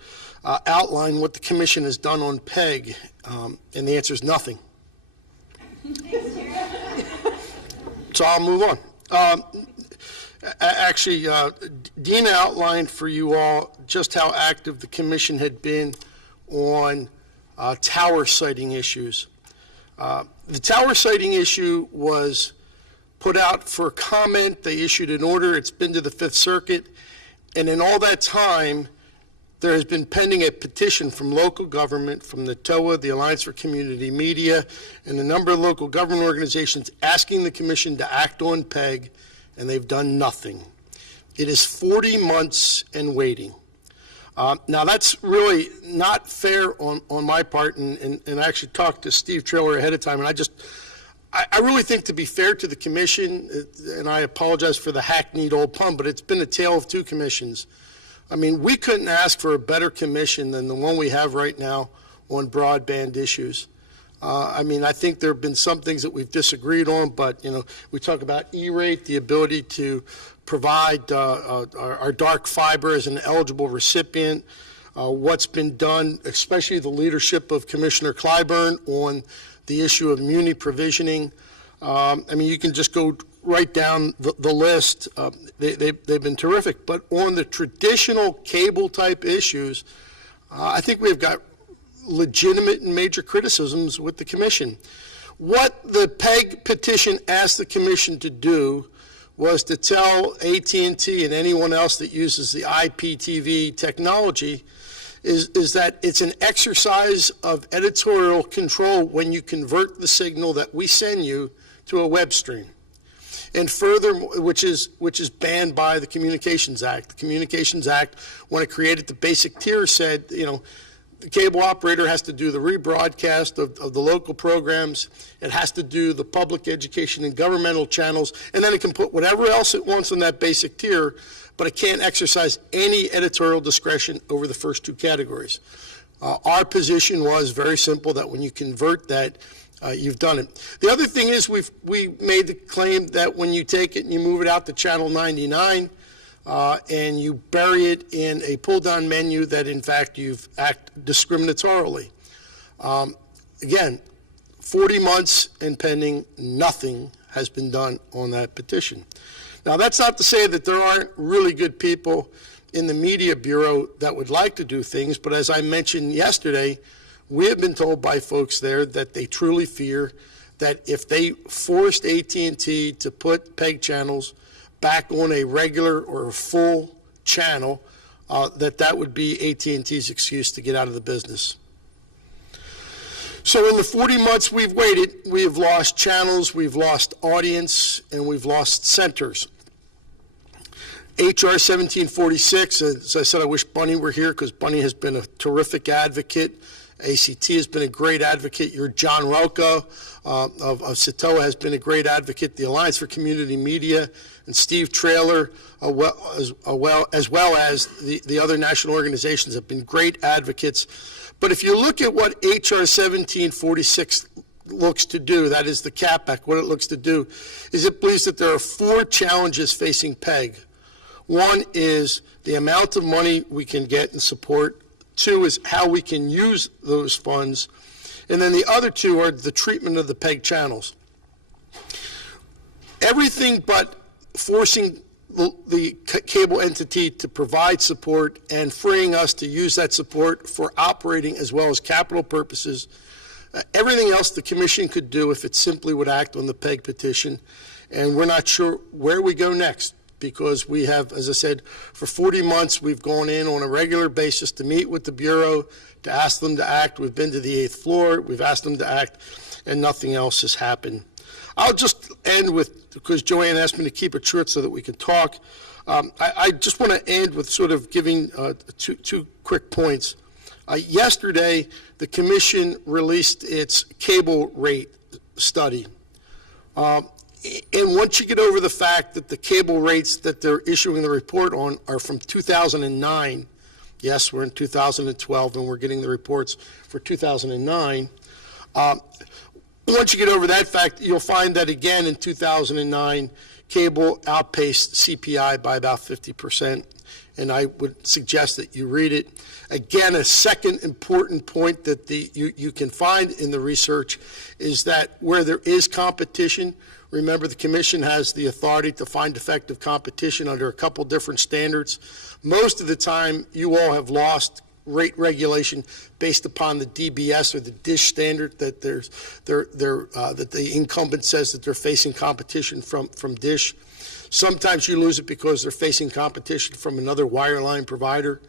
outline what the Commission has done on PEG, and the answer is nothing. So I'll move on. Actually, Dina outlined for you all just how active the Commission had been on tower siting issues. The tower siting issue was put out for comment. They issued an order. It's been to the Fifth Circuit. And in all that time, there has been pending a petition from local government, from the TOA, the Alliance for Community Media, and a number of local government organizations asking the Commission to act on PEG, and they've done nothing. It is 40 months and waiting. Now, that's really not fair on my part, and I actually talked to Steve Trailer ahead of time, and I really think, to be fair to the Commission, and I apologize for the hackneyed old pun, but it's been a tale of 2 commissions. I mean, we couldn't ask for a better commission than the one we have right now on broadband issues. I mean, I think there have been some things that we've disagreed on, but, you know, we talk about E-rate, the ability to provide our dark fiber as an eligible recipient, what's been done, especially the leadership of Commissioner Clyburn on the issue of muni provisioning. I mean, you can just go right down the list. They've been terrific. But on the traditional cable type issues, I think we've got legitimate and major criticisms with the Commission. What the PEG petition asked the Commission to do was to tell AT&T and anyone else that uses the IPTV technology is that it's an exercise of editorial control when you convert the signal that we send you to a web stream. And further, which is banned by the Communications Act. The Communications Act, when it created the basic tier, said, you know, the cable operator has to do the rebroadcast of the local programs. It has to do the public education and governmental channels, and then it can put whatever else it wants on that basic tier, but it can't exercise any editorial discretion over the first 2 categories. Our position was very simple, that when you convert that, you've done it. The other thing is we made the claim that when you take it and you move it out to channel 99, and you bury it in a pull-down menu, that in fact you've acted discriminatorily. Again, 40 months and pending, nothing has been done on that petition. Now, that's not to say that there aren't really good people in the Media Bureau that would like to do things, but as I mentioned yesterday, we have been told by folks there that they truly fear that if they forced AT&T to put PEG channels back on a regular or a full channel, that would be AT&T's excuse to get out of the business. So in the 40 months we've waited, we have lost channels, we've lost audience, and we've lost centers. HR 1746, as I said, I wish Bunny were here because Bunny has been a terrific advocate. ACT has been a great advocate. Your John Rocco of SEATOA has been a great advocate. The Alliance for Community Media and Steve Trailer, as well as the other national organizations, have been great advocates. But if you look at what HR 1746 looks to do, that is the CAP Act, what it looks to do, is it believes that there are 4 challenges facing PEG. One is the amount of money we can get and support. 2 is how we can use those funds. And then the other 2 are the treatment of the PEG channels. Everything but forcing the cable entity to provide support and freeing us to use that support for operating as well as capital purposes. Everything else the commission could do if it simply would act on the PEG petition, and we're not sure where we go next, because we have, as I said, for 40 months we've gone in on a regular basis to meet with the Bureau, to ask them to act. We've been to the 8th floor, we've asked them to act, and nothing else has happened. I'll just end with, because Joanne asked me to keep it short so that we can talk, I just want to end with sort of giving two quick points. Yesterday, the Commission released its cable rate study. And once you get over the fact that the cable rates that they're issuing the report on are from 2009, yes, we're in 2012 and we're getting the reports for 2009, once you get over that fact, you'll find that again in 2009, cable outpaced CPI by about 50%, and I would suggest that you read it. Again, a second important point that you can find in the research is that where there is competition, remember the Commission has the authority to find effective competition under a couple different standards. Most of the time, you all have lost rate regulation based upon the DBS or the DISH standard that that the incumbent says that they're facing competition from DISH. Sometimes you lose it because they're facing competition from another wireline provider.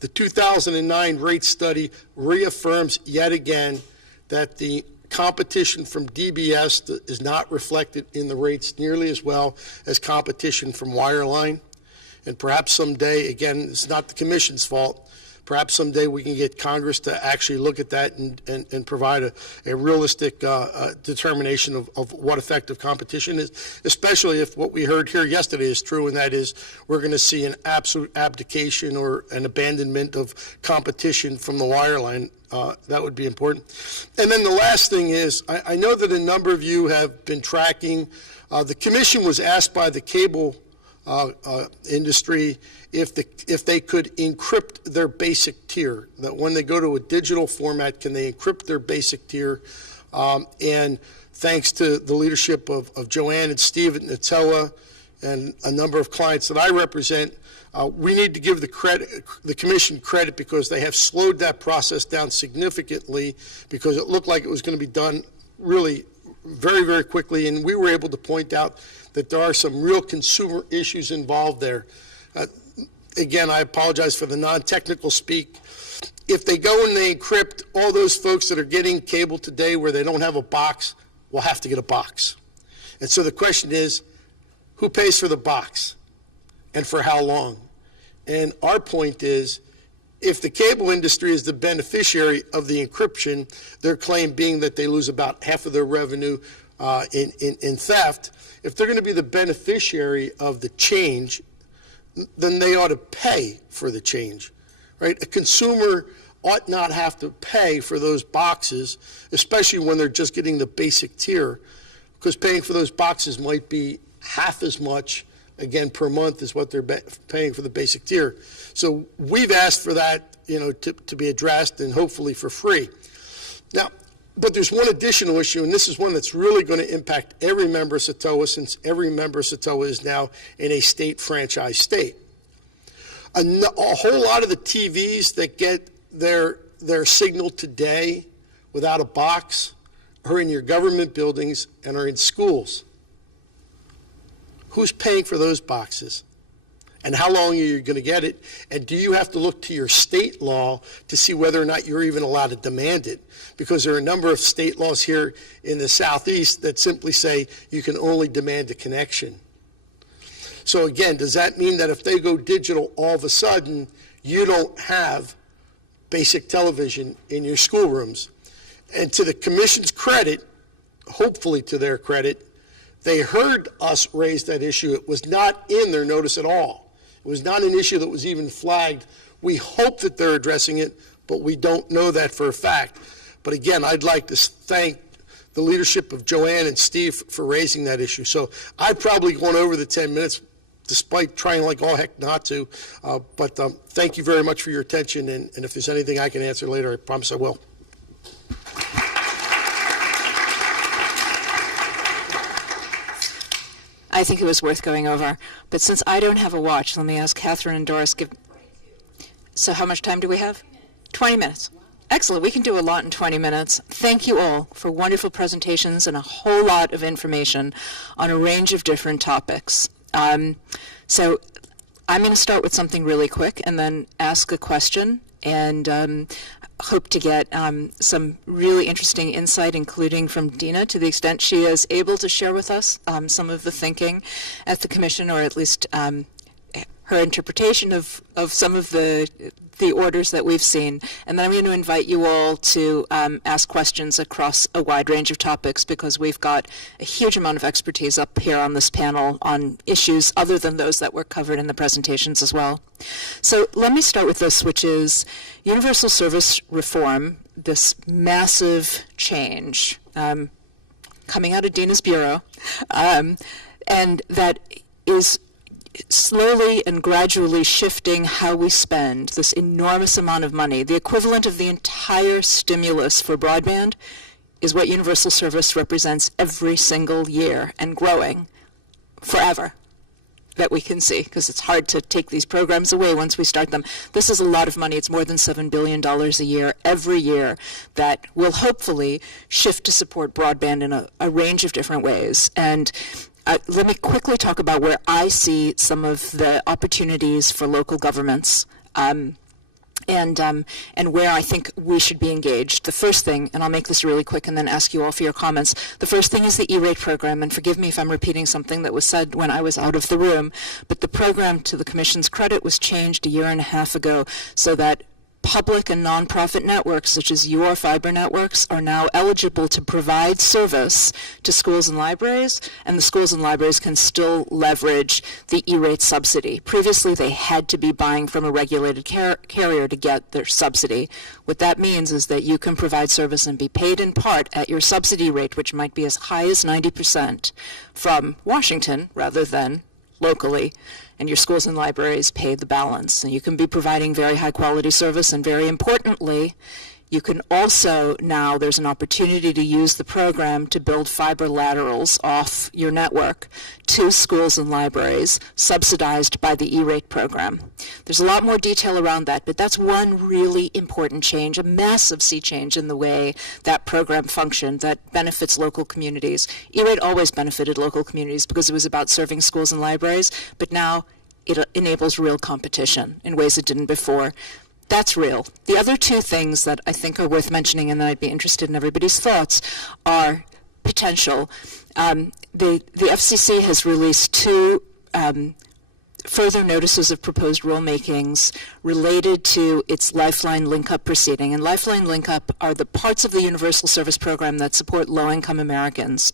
The 2009 rate study reaffirms yet again that the competition from DBS is not reflected in the rates nearly as well as competition from wireline. And perhaps someday, again, it's not the Commission's fault, perhaps someday we can get Congress to actually look at that and provide a realistic determination of what effective competition is, especially if what we heard here yesterday is true, and that is we're going to see an absolute abdication or an abandonment of competition from the wireline. That would be important. And then the last thing is, I know that a number of you have been tracking. The Commission was asked by the cable industry if they could encrypt their basic tier, that when they go to a digital format, can they encrypt their basic tier? And thanks to the leadership of Joanne and Steve at SEATOA and a number of clients that I represent, we need to give the Commission credit because they have slowed that process down significantly, because it looked like it was going to be done really very, very quickly, and we were able to point out that there are some real consumer issues involved there. Again, I apologize for the non-technical speak. If they go and they encrypt, all those folks that are getting cable today where they don't have a box will have to get a box. And so the question is, who pays for the box and for how long? And our point is, if the cable industry is the beneficiary of the encryption, their claim being that they lose about half of their revenue in theft, if they're going to be the beneficiary of the change, then they ought to pay for the change, right? A consumer ought not have to pay for those boxes, especially when they're just getting the basic tier, because paying for those boxes might be half as much, again, per month as what they're paying for the basic tier. So we've asked for that, to be addressed, and hopefully for free. Now, but there's one additional issue, and this is one that's really going to impact every member of SEATOA, since every member of SEATOA is now in a state franchise state. A whole lot of the TVs that get their signal today without a box are in your government buildings and are in schools. Who's paying for those boxes? And how long are you going to get it? And do you have to look to your state law to see whether or not you're even allowed to demand it? Because there are a number of state laws here in the Southeast that simply say you can only demand a connection. So again, does that mean that if they go digital, all of a sudden you don't have basic television in your schoolrooms? And to the Commission's credit, hopefully to their credit, they heard us raise that issue. It was not in their notice at all. It was not an issue that was even flagged. We hope that they're addressing it, but we don't know that for a fact. But again, I'd like to thank the leadership of Joanne and Steve for raising that issue. So I've probably gone over the 10 minutes, despite trying like all heck not to. But thank you very much for your attention, and if there's anything I can answer later, I promise I will. I I think it was worth going over. But since I don't have a watch, let me ask Catherine and Doris. So how much time do we have? 20 minutes. Excellent. We can do a lot in 20 minutes. Thank you all for wonderful presentations and a whole lot of information on a range of different topics. So I'm going to start with something really quick and then ask a question, and hope to get some really interesting insight, including from Dina, to the extent she is able to share with us some of the thinking at the Commission, or at least her interpretation of some of the orders that we've seen. And then I'm going to invite you all to ask questions across a wide range of topics, because we've got a huge amount of expertise up here on this panel on issues other than those that were covered in the presentations as well. So let me start with this, which is universal service reform, this massive change coming out of Dina's Bureau, and that is slowly and gradually shifting how we spend this enormous amount of money. The equivalent of the entire stimulus for broadband is what universal service represents every single year, and growing forever, that we can see, because it's hard to take these programs away once we start them. This is a lot of money. It's more than $7 billion a year, every year, that will hopefully shift to support broadband in a range of different ways. And let me quickly talk about where I see some of the opportunities for local governments, and where I think we should be engaged. The first thing, and I'll make this really quick and then ask you all for your comments, the first thing is the E-rate program, and forgive me if I'm repeating something that was said when I was out of the room, but the program, to the Commission's credit, was changed 1.5 years ago so that public and nonprofit networks, such as your fiber networks, are now eligible to provide service to schools and libraries, and the schools and libraries can still leverage the E-rate subsidy. Previously, they had to be buying from a regulated carrier to get their subsidy. What that means is that you can provide service and be paid in part at your subsidy rate, which might be as high as 90% from Washington rather than locally, and your schools and libraries pay the balance. And you can be providing very high quality service, and very importantly, you can also now, there's an opportunity to use the program to build fiber laterals off your network to schools and libraries, subsidized by the E-rate program. There's a lot more detail around that, but that's one really important change, a massive sea change in the way that program functioned that benefits local communities. E-rate always benefited local communities because it was about serving schools and libraries, but now it enables real competition in ways it didn't before. That's real. The other two things that I think are worth mentioning, and that I'd be interested in everybody's thoughts, are potential. The FCC has released two further notices of proposed rulemakings related to its Lifeline Link-Up proceeding. And Lifeline Link-Up are the parts of the Universal Service Program that support low-income Americans.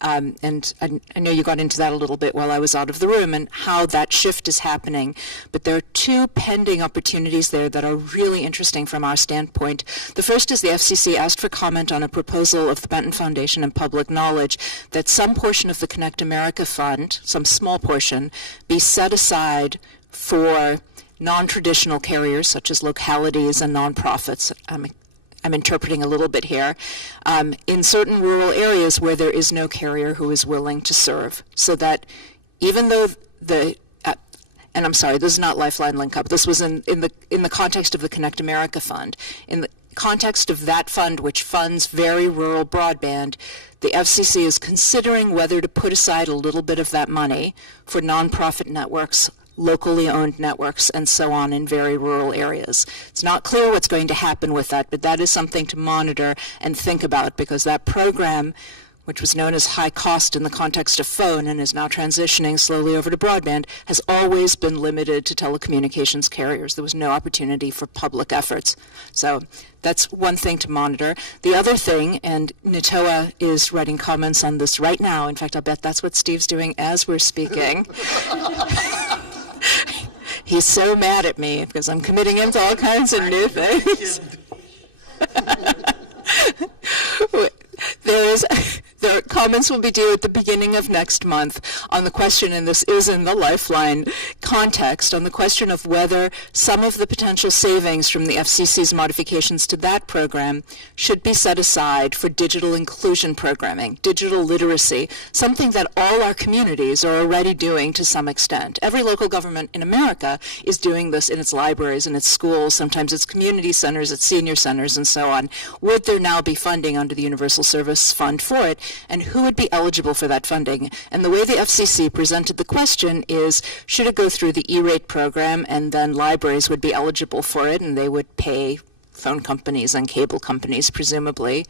And I know you got into that a little bit while I was out of the room, and how that shift is happening. But there are two pending opportunities there that are really interesting from our standpoint. The first is the FCC asked for comment on a proposal of the Benton Foundation and Public Knowledge that some portion of the Connect America Fund, some small portion, be set aside for non-traditional carriers such as localities and nonprofits. I'm interpreting a little bit here, in certain rural areas where there is no carrier who is willing to serve, so that even though and I'm sorry, this is not Lifeline Link Up. This was in the context of the Connect America Fund. In the context of that fund, which funds very rural broadband, the FCC is considering whether to put aside a little bit of that money for nonprofit networks, locally owned networks, and so on in very rural areas. It's not clear what's going to happen with that, but that is something to monitor and think about, because that program, which was known as high cost in the context of phone and is now transitioning slowly over to broadband, has always been limited to telecommunications carriers. There was no opportunity for public efforts. So that's one thing to monitor. The other thing, and SEATOA is writing comments on this right now. In fact, I'll bet that's what Steve's doing as we're speaking. He's so mad at me because I'm committing him to all kinds of new things. Their comments will be due at the beginning of next month on the question, and this is in the Lifeline context, on the question of whether some of the potential savings from the FCC's modifications to that program should be set aside for digital inclusion programming, digital literacy, something that all our communities are already doing to some extent. Every local government in America is doing this in its libraries, in its schools, sometimes its community centers, its senior centers, and so on. Would there now be funding under the Universal Service Fund for it, and who would be eligible for that funding? And the way the FCC presented the question is, should it go through the E-rate program, and then libraries would be eligible for it, and they would pay phone companies and cable companies, presumably.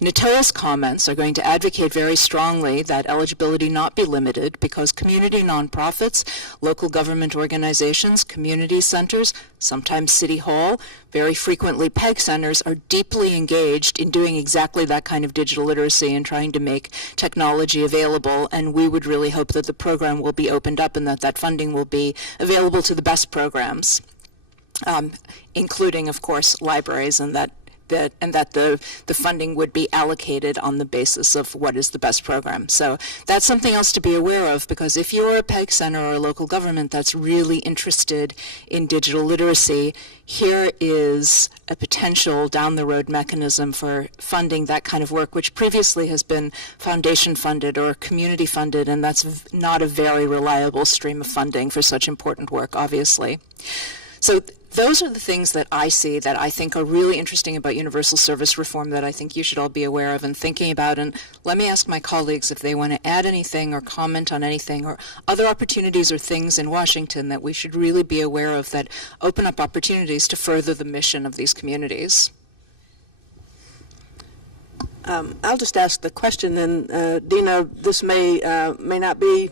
NATOA's comments are going to advocate very strongly that eligibility not be limited because community nonprofits, local government organizations, community centers, sometimes City Hall, very frequently PEG centers, are deeply engaged in doing exactly that kind of digital literacy and trying to make technology available, and we would really hope that the program will be opened up and that that funding will be available to the best programs, including, of course, libraries, and that the funding would be allocated on the basis of what is the best program. So that's something else to be aware of, because if you're a PEG center or a local government that's really interested in digital literacy, here is a potential down-the-road mechanism for funding that kind of work, which previously has been foundation funded or community funded, and that's not a very reliable stream of funding for such important work, obviously. So those are the things that I see that I think are really interesting about universal service reform that I think you should all be aware of and thinking about. And let me ask my colleagues if they want to add anything or comment on anything or other opportunities or things in Washington that we should really be aware of that open up opportunities to further the mission of these communities. I'll just ask the question, and Dina, this may not be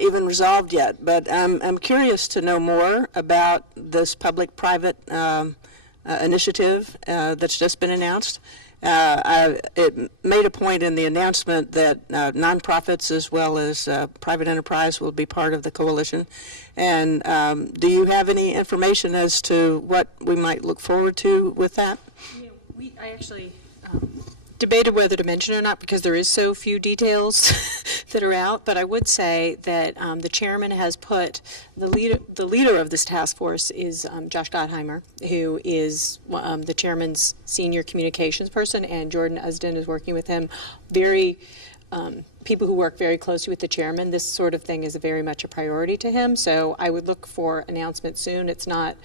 even resolved yet, but I'm curious to know more about this public-private initiative that's just been announced. It made a point in the announcement that nonprofits as well as private enterprise will be part of the coalition. And do you have any information as to what we might look forward to with that? Yeah, I actually debated whether to mention it or not because there is so few details that are out, but I would say that the chairman has put, the leader of this task force is Josh Gottheimer, who is the chairman's senior communications person, and Jordan Usden is working with him. People who work very closely with the chairman, this sort of thing is very much a priority to him, so I would look for announcements soon. It's not,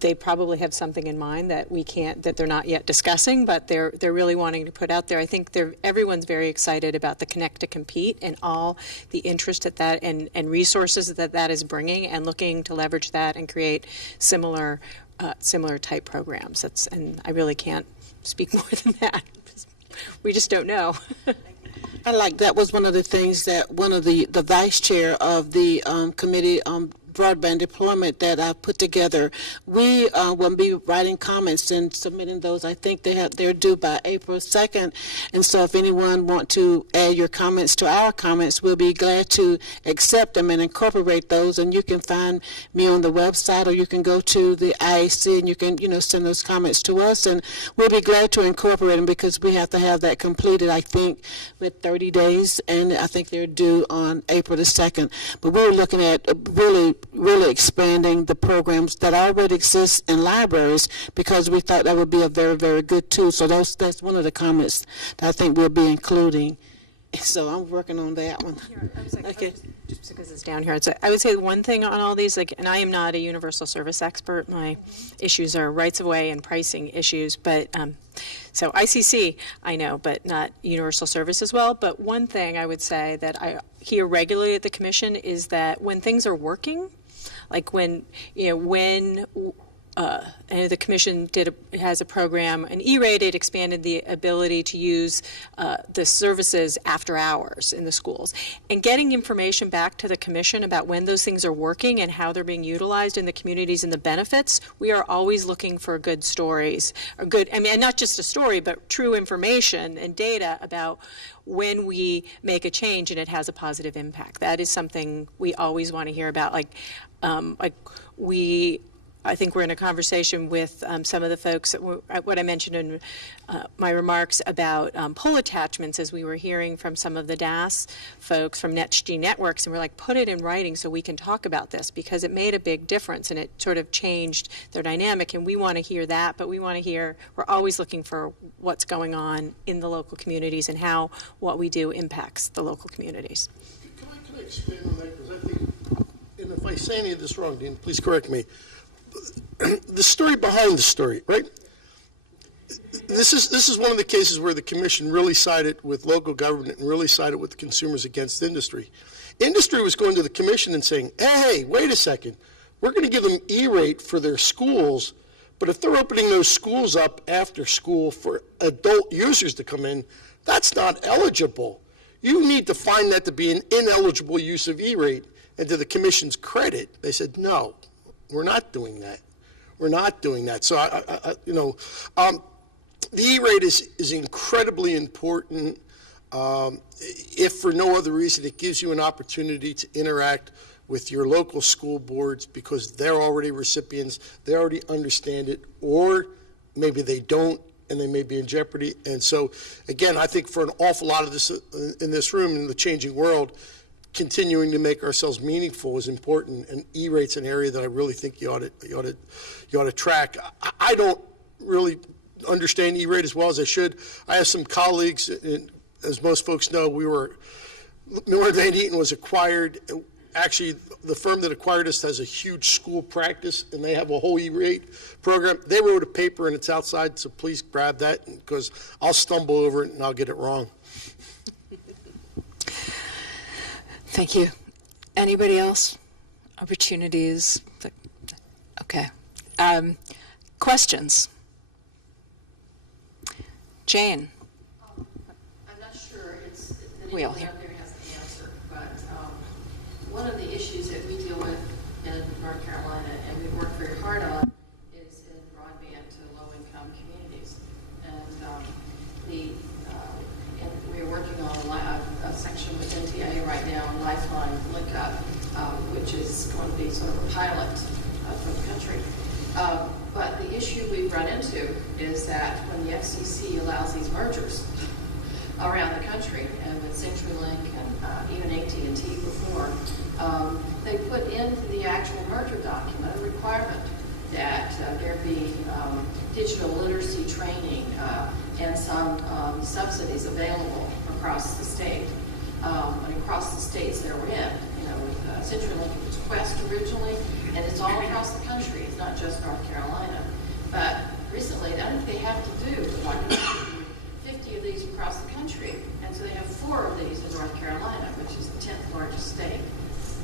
they probably have something in mind that that they're not yet discussing, but they're really wanting to put out there. I think everyone's very excited about the Connect to Compete and all the interest that and resources that is bringing, and looking to leverage that and create similar type programs. And I really can't speak more than that. We just don't know. That was one of the things that one of the vice chair of the committee broadband deployment that I put together. We will be writing comments and submitting those. I think they're due by April 2nd. And so if anyone want to add your comments to our comments, we'll be glad to accept them and incorporate those. And you can find me on the website, or you can go to the IAC and you can, send those comments to us. And we'll be glad to incorporate them because we have to have that completed, I think, with 30 days. And I think they're due on April the 2nd. But we're looking at really expanding the programs that already exist in libraries because we thought that would be a very, very good tool. So that's one of the comments that I think we'll be including. So I'm working on that one. Okay. Just because it's down here, I would say one thing on all these, and I am not a universal service expert. My issues are rights of way and pricing issues, but so ICC I know, but not universal service as well. But one thing I would say that I hear regularly at the commission is that when things are working, like when and the commission has a program, an E-rate, it expanded the ability to use the services after hours in the schools. And getting information back to the commission about when those things are working and how they're being utilized in the communities and the benefits, we are always looking for good stories, and not just a story, but true information and data about when we make a change and it has a positive impact. That is something we always want to hear about. I think we're in a conversation with some of the folks, what I mentioned in my remarks about pull attachments, as we were hearing from some of the DAS folks from NetG Networks, and we're like, put it in writing so we can talk about this, because it made a big difference and it sort of changed their dynamic, and we want to hear that, but we want to hear, we're always looking for what's going on in the local communities and how what we do impacts the local communities. Can I expand on that? Because I think, and if I say any of this wrong, Dean, please correct me. The story behind the story, right? This is one of the cases where the commission really sided with local government and really sided with the consumers against industry. Industry was going to the commission and saying, hey, wait a second, we're going to give them E-rate for their schools, but if they're opening those schools up after school for adult users to come in, that's not eligible. You need to find that to be an ineligible use of E-rate. And to the commission's credit, they said, no, we're not doing that. We're not doing that. So, the E-rate is incredibly important. If for no other reason, it gives you an opportunity to interact with your local school boards because they're already recipients, they already understand it, or maybe they don't and they may be in jeopardy. And so, again, I think for an awful lot of this in this room, in the changing world, continuing to make ourselves meaningful is important, and E-rate's an area that I really think you ought to track. I don't really understand E-rate as well as I should. I have some colleagues, and as most folks know, Miller Van Eaton was acquired. Actually, the firm that acquired us has a huge school practice, and they have a whole E-rate program. They wrote a paper, and it's outside, so please grab that, because I'll stumble over it and I'll get it wrong. Thank you. Anybody else? Opportunities? Okay. Questions? Jane? I'm not sure that We all anyone hear. out there has the answer, but one of the issues that we deal with in North Carolina, and we work very hard on, is in broadband to low-income communities. And we're working on a section with NTIA right now on Lifeline Link-Up, which is going to be sort of a pilot for the country. But the issue we've run into is that when the FCC allows these mergers around the country, and with CenturyLink and even AT&T before, they put into the actual merger document a requirement that there be digital literacy training and some subsidies available across the state, and across the states that we're in. With CenturyLink, it was Quest originally, and it's all across the country. It's not just North Carolina. But recently, I think they have to do like 50 of these across the country, and so they have 4 of these in North Carolina, which is the 10th largest state.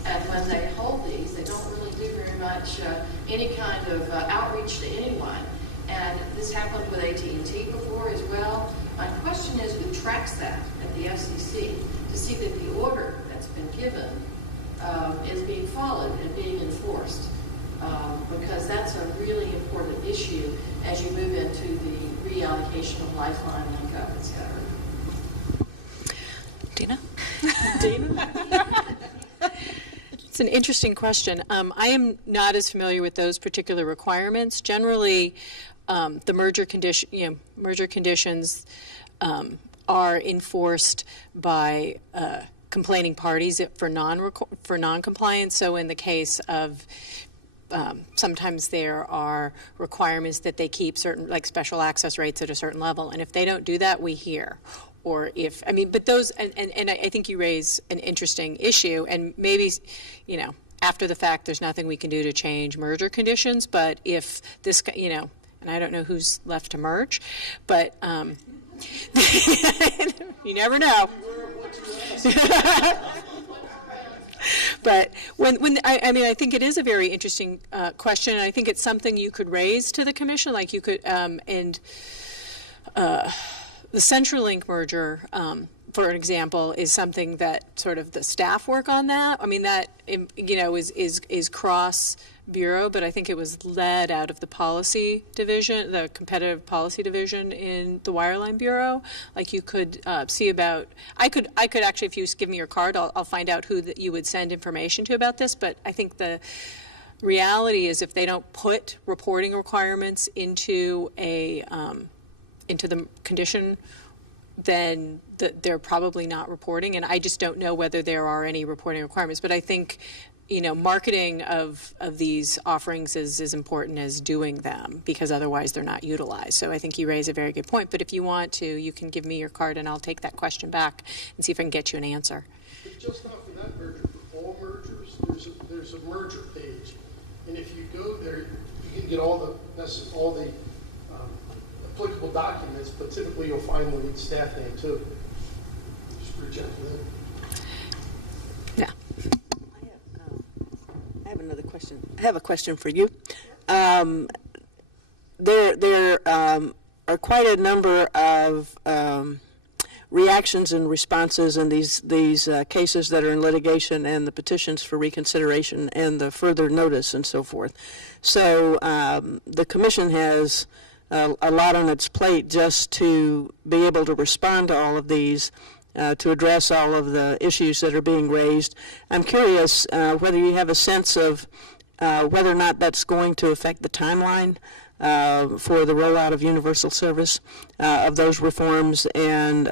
And when they hold these, they don't really do very much any kind of outreach to anyone. And this happened with AT&T before as well. My question is, who tracks that at the FCC to see that the order that's been given is being followed and being enforced? Because that's a really important issue as you move into the reallocation of Lifeline, Link-Up, et cetera. Dina? It's an interesting question. I am not as familiar with those particular requirements. Generally, the merger conditions are enforced by complaining parties for non-compliance. So in the case of sometimes there are requirements that they keep certain, like special access rates at a certain level, and if they don't do that, we hear. Or if, but those, and I think you raise an interesting issue, and maybe, after the fact, there's nothing we can do to change merger conditions, but if this, and I don't know who's left to merge, but you never know. But I think it is a very interesting question, and I think it's something you could raise to the commission, like you could, the CenturyLink merger, for example, is something that sort of the staff work on that. That is cross bureau, but I think it was led out of the policy division, the competitive policy division in the Wireline Bureau. Like you could see about. I could actually, if you give me your card, I'll find out who that you would send information to about this. But I think reality is if they don't put reporting requirements into into the condition, then they're probably not reporting. And I just don't know whether there are any reporting requirements. But I think, marketing of these offerings is as important as doing them, because otherwise they're not utilized. So I think you raise a very good point. But if you want to, you can give me your card and I'll take that question back and see if I can get you an answer. But just not for that merger, for all mergers, there's a merger page. And if you go there, you can get all the applicable documents, but typically you'll find the lead staff name too. Just reach out to them. Yeah. I have another question. I have a question for you. There are quite a number of reactions and responses in these cases that are in litigation, and the petitions for reconsideration and the further notice and so forth. So the commission has a lot on its plate just to be able to respond to all of these, to address all of the issues that are being raised. I'm curious whether you have a sense of whether or not that's going to affect the timeline for the rollout of universal service of those reforms, and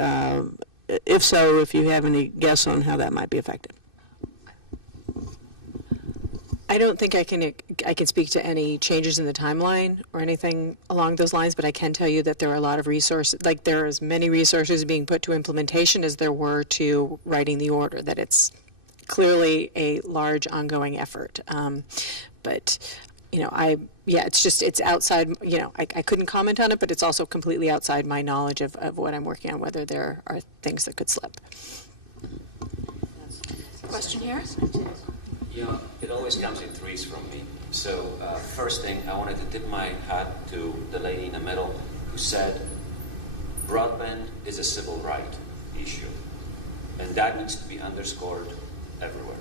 if so, if you have any guess on how that might be affected. I don't think I can speak to any changes in the timeline or anything along those lines, but I can tell you that there are a lot of resources, like there are as many resources being put to implementation as there were to writing the order, that it's clearly a large ongoing effort. But it's outside, I couldn't comment on it, but it's also completely outside my knowledge of what I'm working on, whether there are things that could slip. Question here? It always comes in threes from me. So first thing, I wanted to tip my hat to the lady in the middle who said broadband is a civil right issue, and that needs to be underscored everywhere.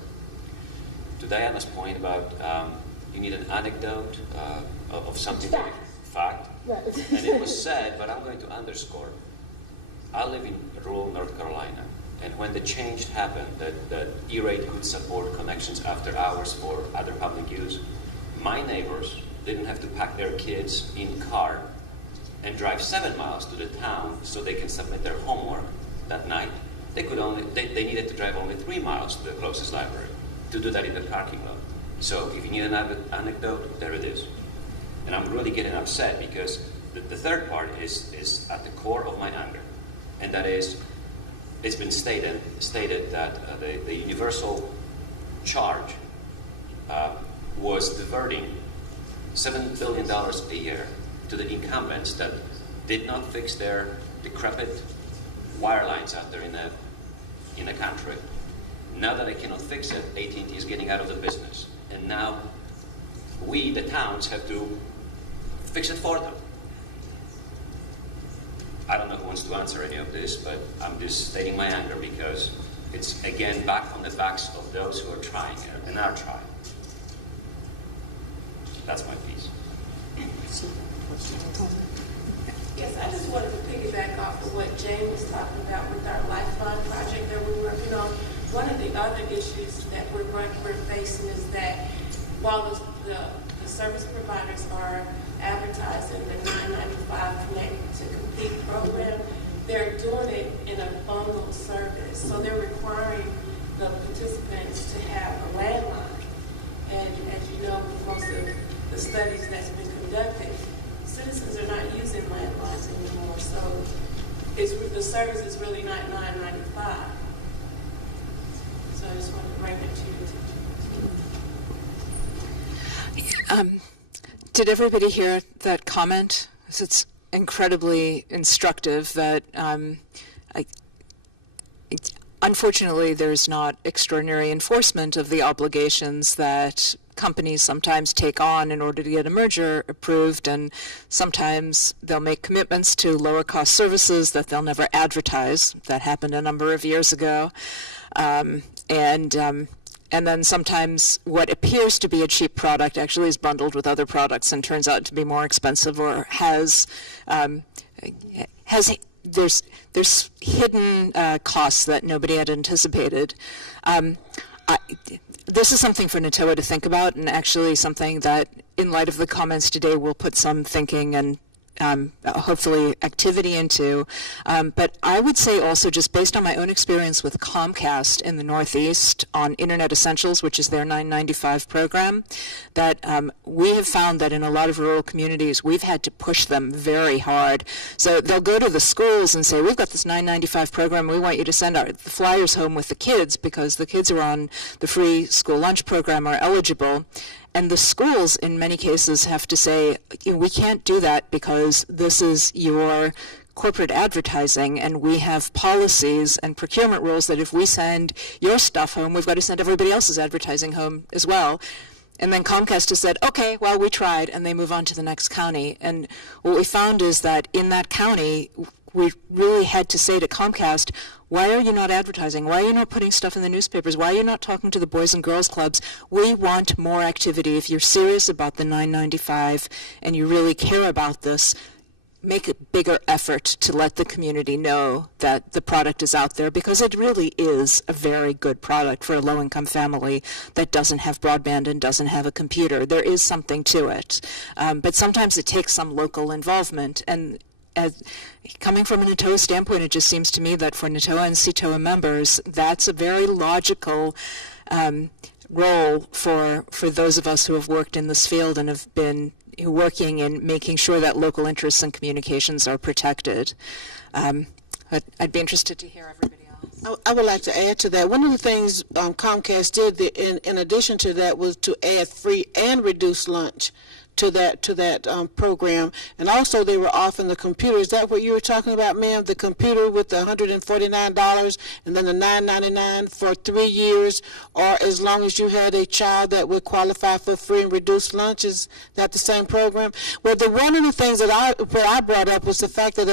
To Diana's point about you need an anecdote of something like fact, and it was said, but I'm going to underscore. I live in rural North Carolina. And when the change happened, that E-rate could support connections after hours for other public use, my neighbors didn't have to pack their kids in car and drive 7 miles to the town so they can submit their homework that night. They needed to drive only 3 miles to the closest library to do that in the parking lot. So if you need an anecdote, there it is. And I'm really getting upset because the third part is at the core of my anger, and that is, it's been stated that the universal charge was diverting $7 billion a year to the incumbents that did not fix their decrepit wire lines out there in the country. Now that they cannot fix it, AT&T is getting out of the business, and now we, the towns, have to fix it for them. I don't know who wants to answer any of this, but I'm just stating my anger because it's, again, back on the backs of those who are trying and are trying. That's my piece. Yes, I just wanted to piggyback off of what Jane was talking about with our Lifeline project that we're working on. One of the other issues that we're facing is that while the service providers are advertising the $9.95 Connect to Compete program, they're doing it in a bundled service. So they're requiring the participants to have a landline. And as you know, with most of the studies that's been conducted, citizens are not using landlines anymore. So the service is really not $9.95. So I just wanted to bring that to your attention. Did everybody hear that comment? It's incredibly instructive that unfortunately there's not extraordinary enforcement of the obligations that companies sometimes take on in order to get a merger approved, and sometimes they'll make commitments to lower cost services that they'll never advertise. That happened a number of years ago. And then sometimes what appears to be a cheap product actually is bundled with other products and turns out to be more expensive, or there's hidden costs that nobody had anticipated. this is something for NATOA to think about, and actually something that, in light of the comments today, we'll put some thinking and hopefully activity into. But I would say also, just based on my own experience with Comcast in the Northeast on Internet Essentials, which is their $9.95 program, that we have found that in a lot of rural communities, we've had to push them very hard. So they'll go to the schools and say, we've got this $9.95 program, we want you to send the flyers home with the kids because the kids are on the free school lunch program are eligible. And the schools, in many cases, have to say, we can't do that because this is your corporate advertising, and we have policies and procurement rules that if we send your stuff home, we've got to send everybody else's advertising home as well. And then Comcast has said, okay, well, we tried, and they move on to the next county. And what we found is that in that county, we really had to say to Comcast, why are you not advertising? Why are you not putting stuff in the newspapers? Why are you not talking to the Boys and Girls Clubs? We want more activity. If you're serious about the $9.95 and you really care about this, make a bigger effort to let the community know that the product is out there, because it really is a very good product for a low-income family that doesn't have broadband and doesn't have a computer. There is something to it. But sometimes it takes some local involvement, and coming from a NATOA standpoint, it just seems to me that for NATOA and SEATOA members, that's a very logical role for those of us who have worked in this field and have been working in making sure that local interests and communications are protected. I'd be interested to hear everybody else. I would like to add to that. One of the things Comcast did in addition to that was to add free and reduced lunch to that program, and also they were offering the computer. Is that what you were talking about, ma'am? The computer with the $149 and then the $9.99 for 3 years, or as long as you had a child that would qualify for free and reduced lunch. Is that the same program? Well, one of the things that I brought up was the fact that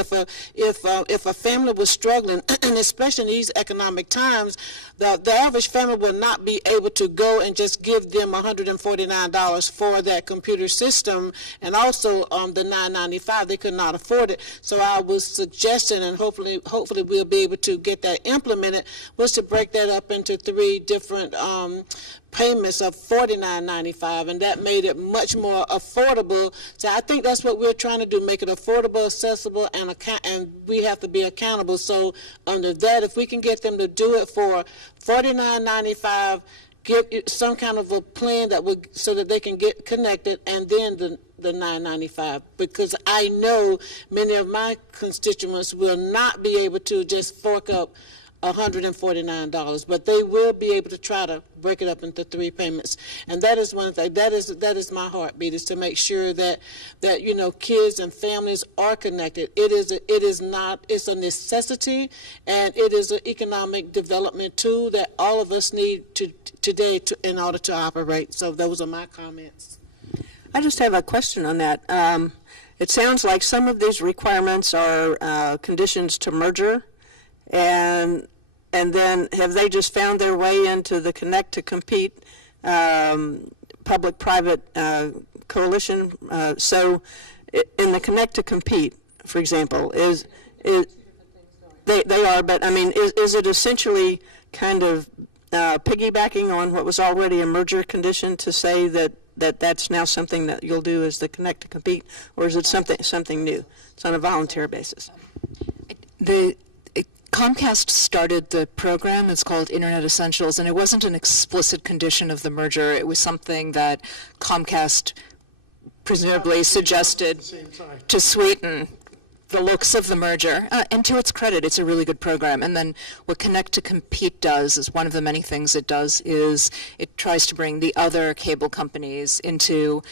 if a family was struggling, and especially in these economic times, the average family will not be able to go and just give them $149 for that computer system, and also the $9.95. They could not afford it. So I was suggesting, and hopefully we'll be able to get that implemented, was to break that up into 3 different payments of $49.95, and that made it much more affordable. So I think that's what we're trying to do, make it affordable, accessible, and we have to be accountable. So under that, if we can get them to do it for $49.95, give some kind of a plan that would, so that they can get connected, and then the $9.95, because I know many of my constituents will not be able to just fork up $149, but they will be able to try to break it up into 3 payments. And that is one thing, that is my heartbeat, is to make sure that kids and families are connected. It's a necessity, and it is an economic development tool that all of us need today in order to operate. So those are my comments. I just have a question on that. It sounds like some of these requirements are conditions to merger, and then have they just found their way into the Connect to Compete public-private coalition? So in the Connect to Compete, for example, they are, but I mean, is it essentially kind of piggybacking on what was already a merger condition to say that's now something that you'll do as the Connect to Compete, or is it something new? It's on a volunteer basis. Comcast started the program. It's called Internet Essentials, and it wasn't an explicit condition of the merger. It was something that Comcast presumably suggested to sweeten the looks of the merger. And to its credit, it's a really good program. And then what Connect to Compete does, is one of the many things it does, is it tries to bring the other cable companies into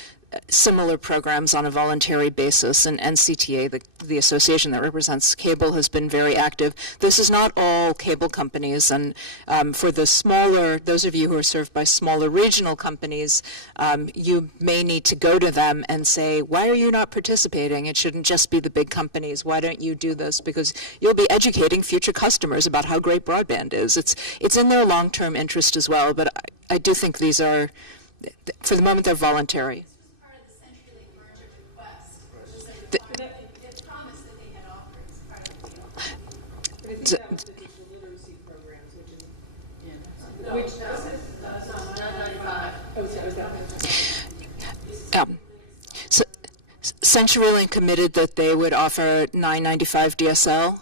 similar programs on a voluntary basis, and NCTA, the association that represents cable, has been very active. This is not all cable companies, and for the smaller, those of you who are served by smaller regional companies, you may need to go to them and say, why are you not participating? It shouldn't just be the big companies. Why don't you do this? Because you'll be educating future customers about how great broadband is. It's in their long-term interest as well, but I do think these are, for the moment, they're voluntary. CenturyLink committed that they would offer $9.95 DSL,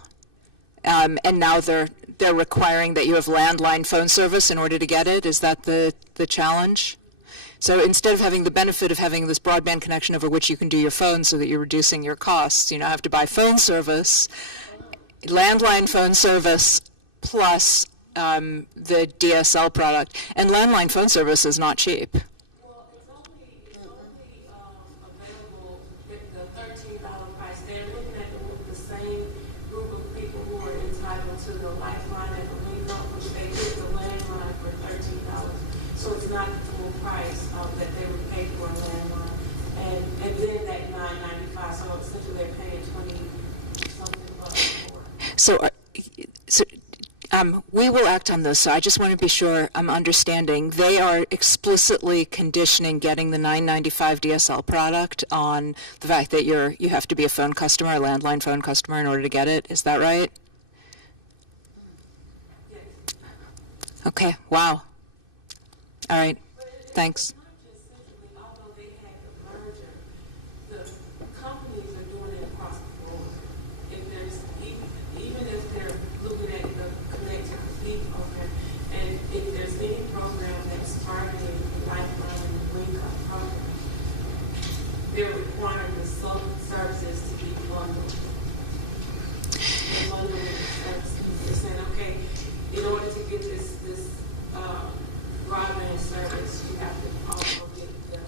and now they're requiring that you have landline phone service in order to get it. Is that the challenge? So instead of having the benefit of having this broadband connection over which you can do your phone so that you're reducing your costs, you now have to buy phone service, landline phone service, plus the DSL product. And landline phone service is not cheap. Well, it's only available at the $13 price. They're looking at it with the same group of people who are entitled to the lifeline and the link up, which they get the landline for $13. So it's not the full price that they would pay for a landline. And then that $9.95, so essentially they're paying 20-something bucks more. So we will act on this. So I just want to be sure I'm understanding. They are explicitly conditioning getting the $9.95 DSL product on the fact that you have to be a phone customer, a landline phone customer, in order to get it. Is that right? Yes. Okay. Wow. All right. Thanks. Not just simply, although they had the merger, the companies are doing it across the board. If there's, even if they're looking at the Connect to Compete program, and if there's any program that's targeting the Lifeline and the Link Up program, they're requiring the services to be bundled. They're bundling the services. They're saying, okay, in order to get this broadband service, you have to also get the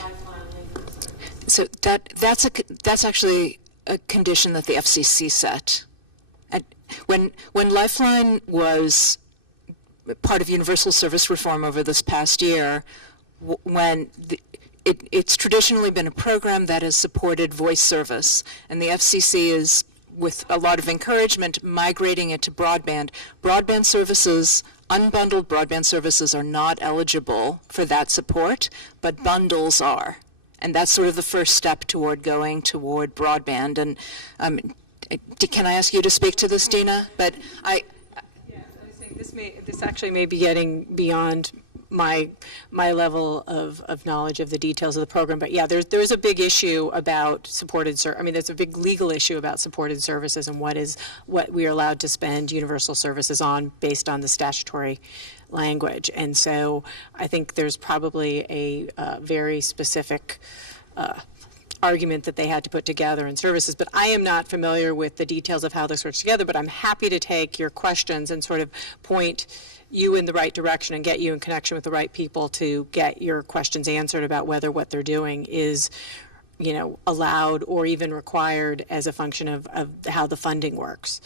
Lifeline Link service. So that's actually a condition that the FCC set. And when Lifeline was part of universal service reform over this past year, it's traditionally been a program that has supported voice service, and the FCC is, with a lot of encouragement, migrating it to broadband. Broadband services, unbundled broadband services, are not eligible for that support, but bundles are. And that's sort of the first step toward going toward broadband. And can I ask you to speak to this, Dina? But Yeah, I was saying this actually may be getting beyond my level of knowledge of the details of the program, but yeah, there's a big issue about supported there's a big legal issue about supported services and what we are allowed to spend universal services on based on the statutory language. And so I think there's probably a very specific argument that they had to put together in services, but I am not familiar with the details of how this works together, but I'm happy to take your questions and sort of point you in the right direction and get you in connection with the right people to get your questions answered about whether what they're doing is, allowed or even required as a function of how the funding works.